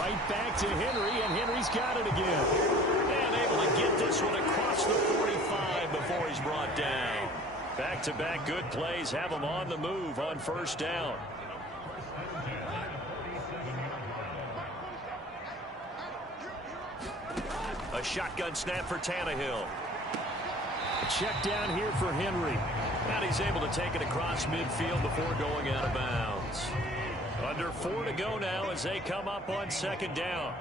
Right back to Henry, and Henry's got it again. And able to get this one across the 45 before he's brought down. Back-to-back good plays have him on the move on first down. A shotgun snap for Tannehill. A check down here for Henry. And he's able to take it across midfield before going out of bounds. Under 4 to go now as they come up on second down.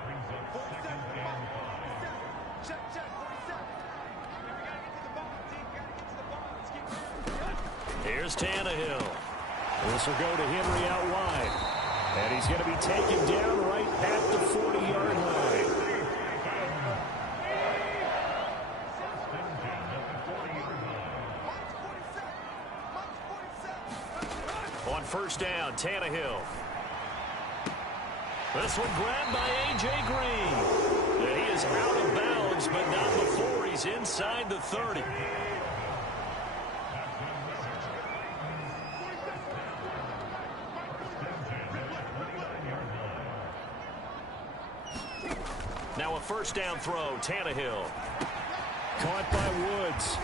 Here's Tannehill. This will go to Henry out wide. And he's going to be taken down right at the 40-yard line. On first down, Tannehill. This one grabbed by A.J. Green. And he is out of bounds, but not before he's inside the 30. Now a first down throw, Tannehill. Caught by Woods.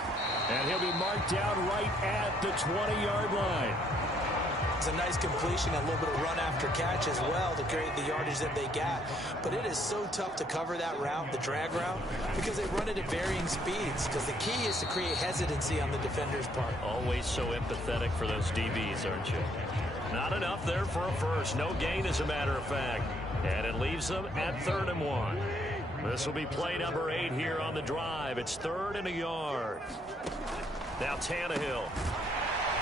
And he'll be marked down right at the 20-yard line. It's a nice completion, a little bit of run after catch as well to create the yardage that they got. But it is so tough to cover that route, the drag route, because they run it at varying speeds. Because the key is to create hesitancy on the defender's part. Always so empathetic for those DBs, aren't you? Not enough there for a first. No gain, as a matter of fact. And it leaves them at 3rd and 1. This will be play number 8 here on the drive. It's 3rd and a yard. Now Tannehill.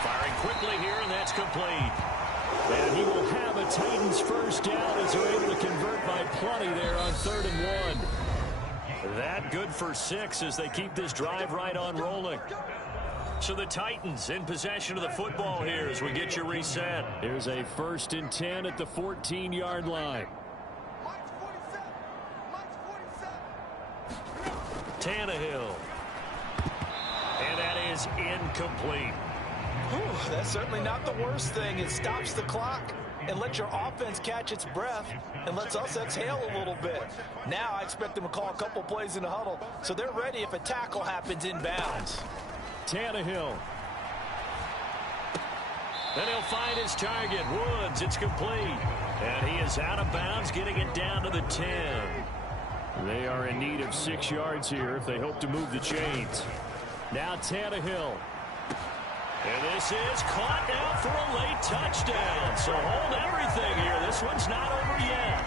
Firing quickly here, and that's complete. And he will have a Titans first down as they're able to convert by plenty there on 3rd and 1. That good for 6 as they keep this drive right on rolling. So the Titans in possession of the football here as we get you reset. Here's a 1st and 10 at the 14-yard line. Tannehill. And that is incomplete. Whew, that's certainly not the worst thing. It stops the clock and lets your offense catch its breath and lets us exhale a little bit. Now I expect them to call a couple plays in the huddle so they're ready if a tackle happens inbounds. Tannehill. Then he'll find his target. Woods, it's complete. And he is out of bounds, getting it down to the 10. They are in need of 6 yards here if they hope to move the chains. Now Tannehill. And this is caught now for a late touchdown. So hold everything here. This one's not over yet.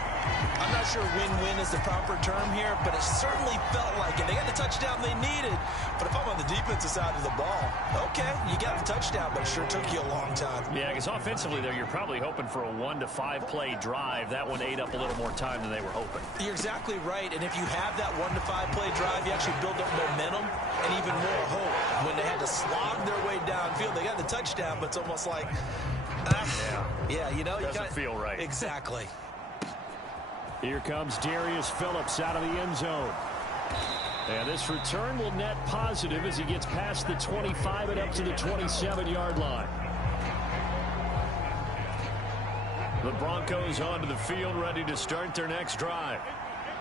I'm not sure win-win is the proper term here, but it certainly felt like it. They got the touchdown they needed. But if I'm on the defensive side of the ball, okay, you got the touchdown, but it sure took you a long time. Yeah, because offensively there, you're probably hoping for a 1 to 5 play drive. That one ate up a little more time than they were hoping. You're exactly right. And if you have that 1 to 5 play drive, you actually build up momentum and even more hope. When they had to slog their way downfield, they got the touchdown, but it's almost like, yeah, you know, doesn't feel right. Exactly. Here comes Darius Phillips out of the end zone. And this return will net positive as he gets past the 25 and up to the 27-yard line. The Broncos onto the field, ready to start their next drive.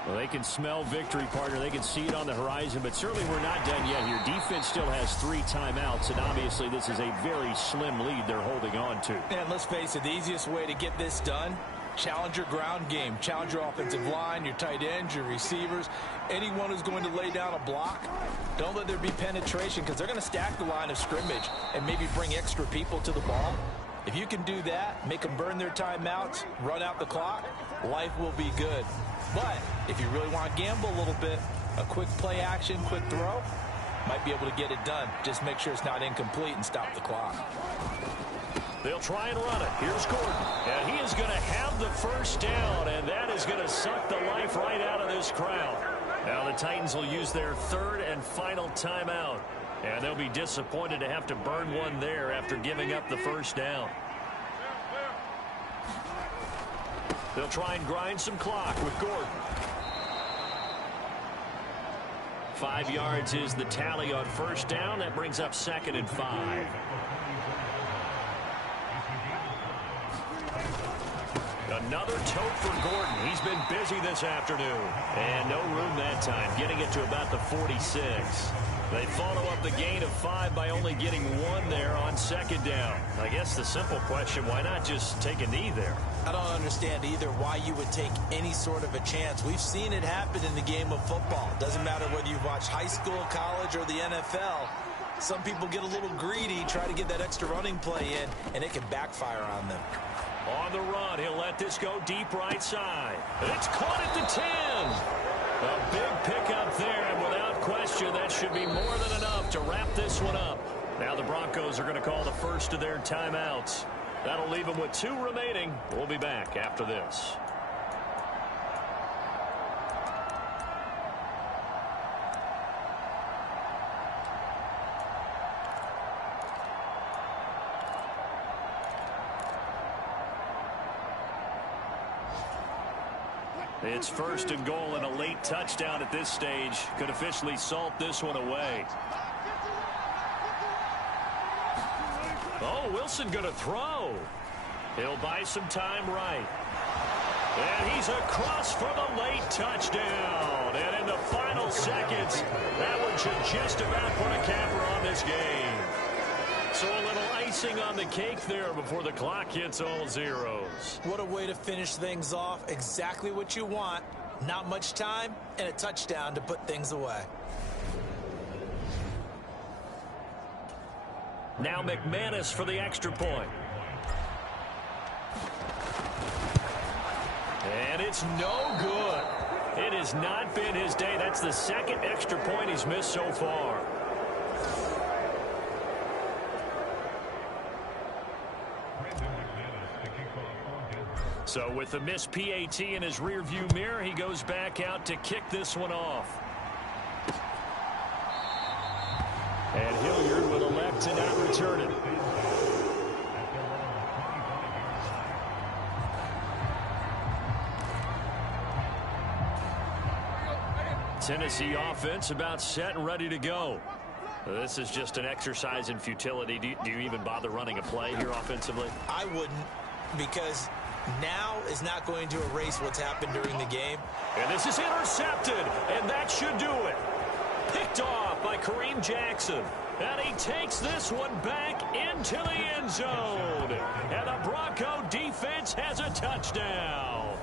Well, they can smell victory, partner. They can see it on the horizon, but certainly we're not done yet here. Defense still has 3 timeouts, and obviously this is a very slim lead they're holding on to. And let's face it, the easiest way to get this done, challenge your ground game. Challenge your offensive line, your tight ends, your receivers, anyone who's going to lay down a block. Don't let there be penetration because they're going to stack the line of scrimmage and maybe bring extra people to the ball. If you can do that, make them burn their timeouts, run out the clock, life will be good. But if you really want to gamble a little bit, a quick play action, quick throw, might be able to get it done. Just make sure it's not incomplete and stop the clock. They'll try and run it. Here's Gordon. And he is going to have the first down, and that is going to suck the life right out of this crowd. Now the Titans will use their 3rd and final timeout. And they'll be disappointed to have to burn one there after giving up the first down. They'll try and grind some clock with Gordon. 5 yards is the tally on first down. That brings up 2nd and 5. Another tote for Gordon. He's been busy this afternoon. And no room that time, getting it to about the 46. They follow up the gain of 5 by only getting 1 there on 2nd down. I guess the simple question, why not just take a knee there? I don't understand either why you would take any sort of a chance. We've seen it happen in the game of football. Doesn't matter whether you've watched high school, college, or the NFL. Some people get a little greedy, try to get that extra running play in, and it can backfire on them. On the run, he'll let this go deep right side. It's caught at the 10. A big pickup there, and without question, that should be more than enough to wrap this one up. Now the Broncos are going to call the first of their timeouts. That'll leave them with 2 remaining. We'll be back after this. It's first and goal, and a late touchdown at this stage could officially salt this one away. Oh, Wilson going to throw. He'll buy some time right. And he's across for the late touchdown. And in the final seconds, that one should just about put a capper on this game. So a little icing on the cake there before the clock hits all zeros. What a way to finish things off. Exactly what you want. Not much time and a touchdown to put things away. Now McManus for the extra point. And it's no good. It has not been his day. That's the second extra point he's missed so far. So with the missed PAT in his rearview mirror, he goes back out to kick this one off. And Hilliard will elect to not return it. Tennessee offense about set and ready to go. This is just an exercise in futility. Do you even bother running a play here offensively? I wouldn't, because now is not going to erase what's happened during the game. And this is intercepted, and that should do it. Picked off by Kareem Jackson. And he takes this one back into the end zone. And the Bronco defense has a touchdown.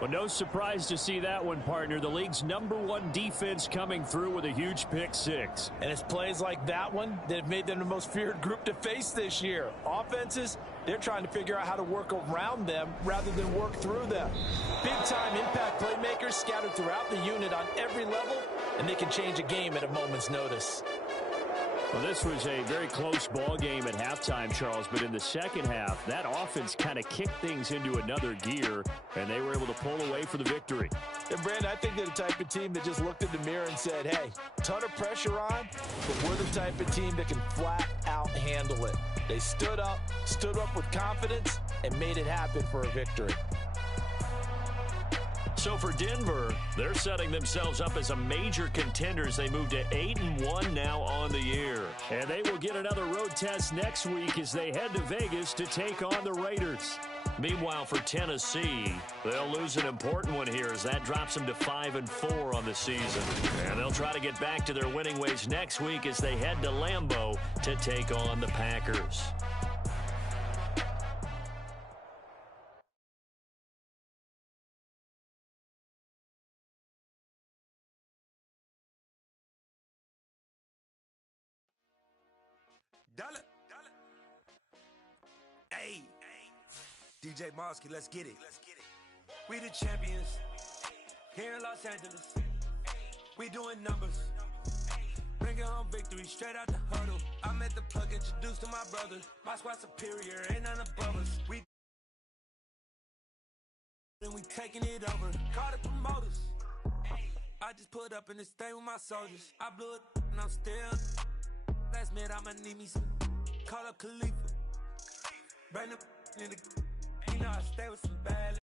Well, no surprise to see that one, partner. The league's #1 defense coming through with a huge pick six. And it's plays like that one that have made them the most feared group to face this year. Offenses, they're trying to figure out how to work around them rather than work through them. Big-time impact playmakers scattered throughout the unit on every level, and they can change a game at a moment's notice. Well, this was a very close ball game at halftime, Charles, but in the second half, that offense kind of kicked things into another gear, and they were able to pull away for the victory. And, Brandon, I think they're the type of team that just looked in the mirror and said, hey, ton of pressure on, but we're the type of team that can flat out handle it. They stood up with confidence, and made it happen for a victory. So for Denver, they're setting themselves up as a major contender as they move to 8-1 now on the year. And they will get another road test next week as they head to Vegas to take on the Raiders. Meanwhile, for Tennessee, they'll lose an important one here as that drops them to 5-4 on the season. And they'll try to get back to their winning ways next week as they head to Lambeau to take on the Packers. Dollar. Hey, DJ Mosky, let's get it. We the champions here in Los Angeles. We doing numbers. Bringing home victory straight out the huddle. I met the plug, introduced to my brother. My squad superior, ain't none above us. We taking it over. Call the promoters. I just put up in this thing with my soldiers. I blew it and I'm still. Last minute, I'ma need me some. Call up Khalifa. Bring them in the. You know I stay with some bad.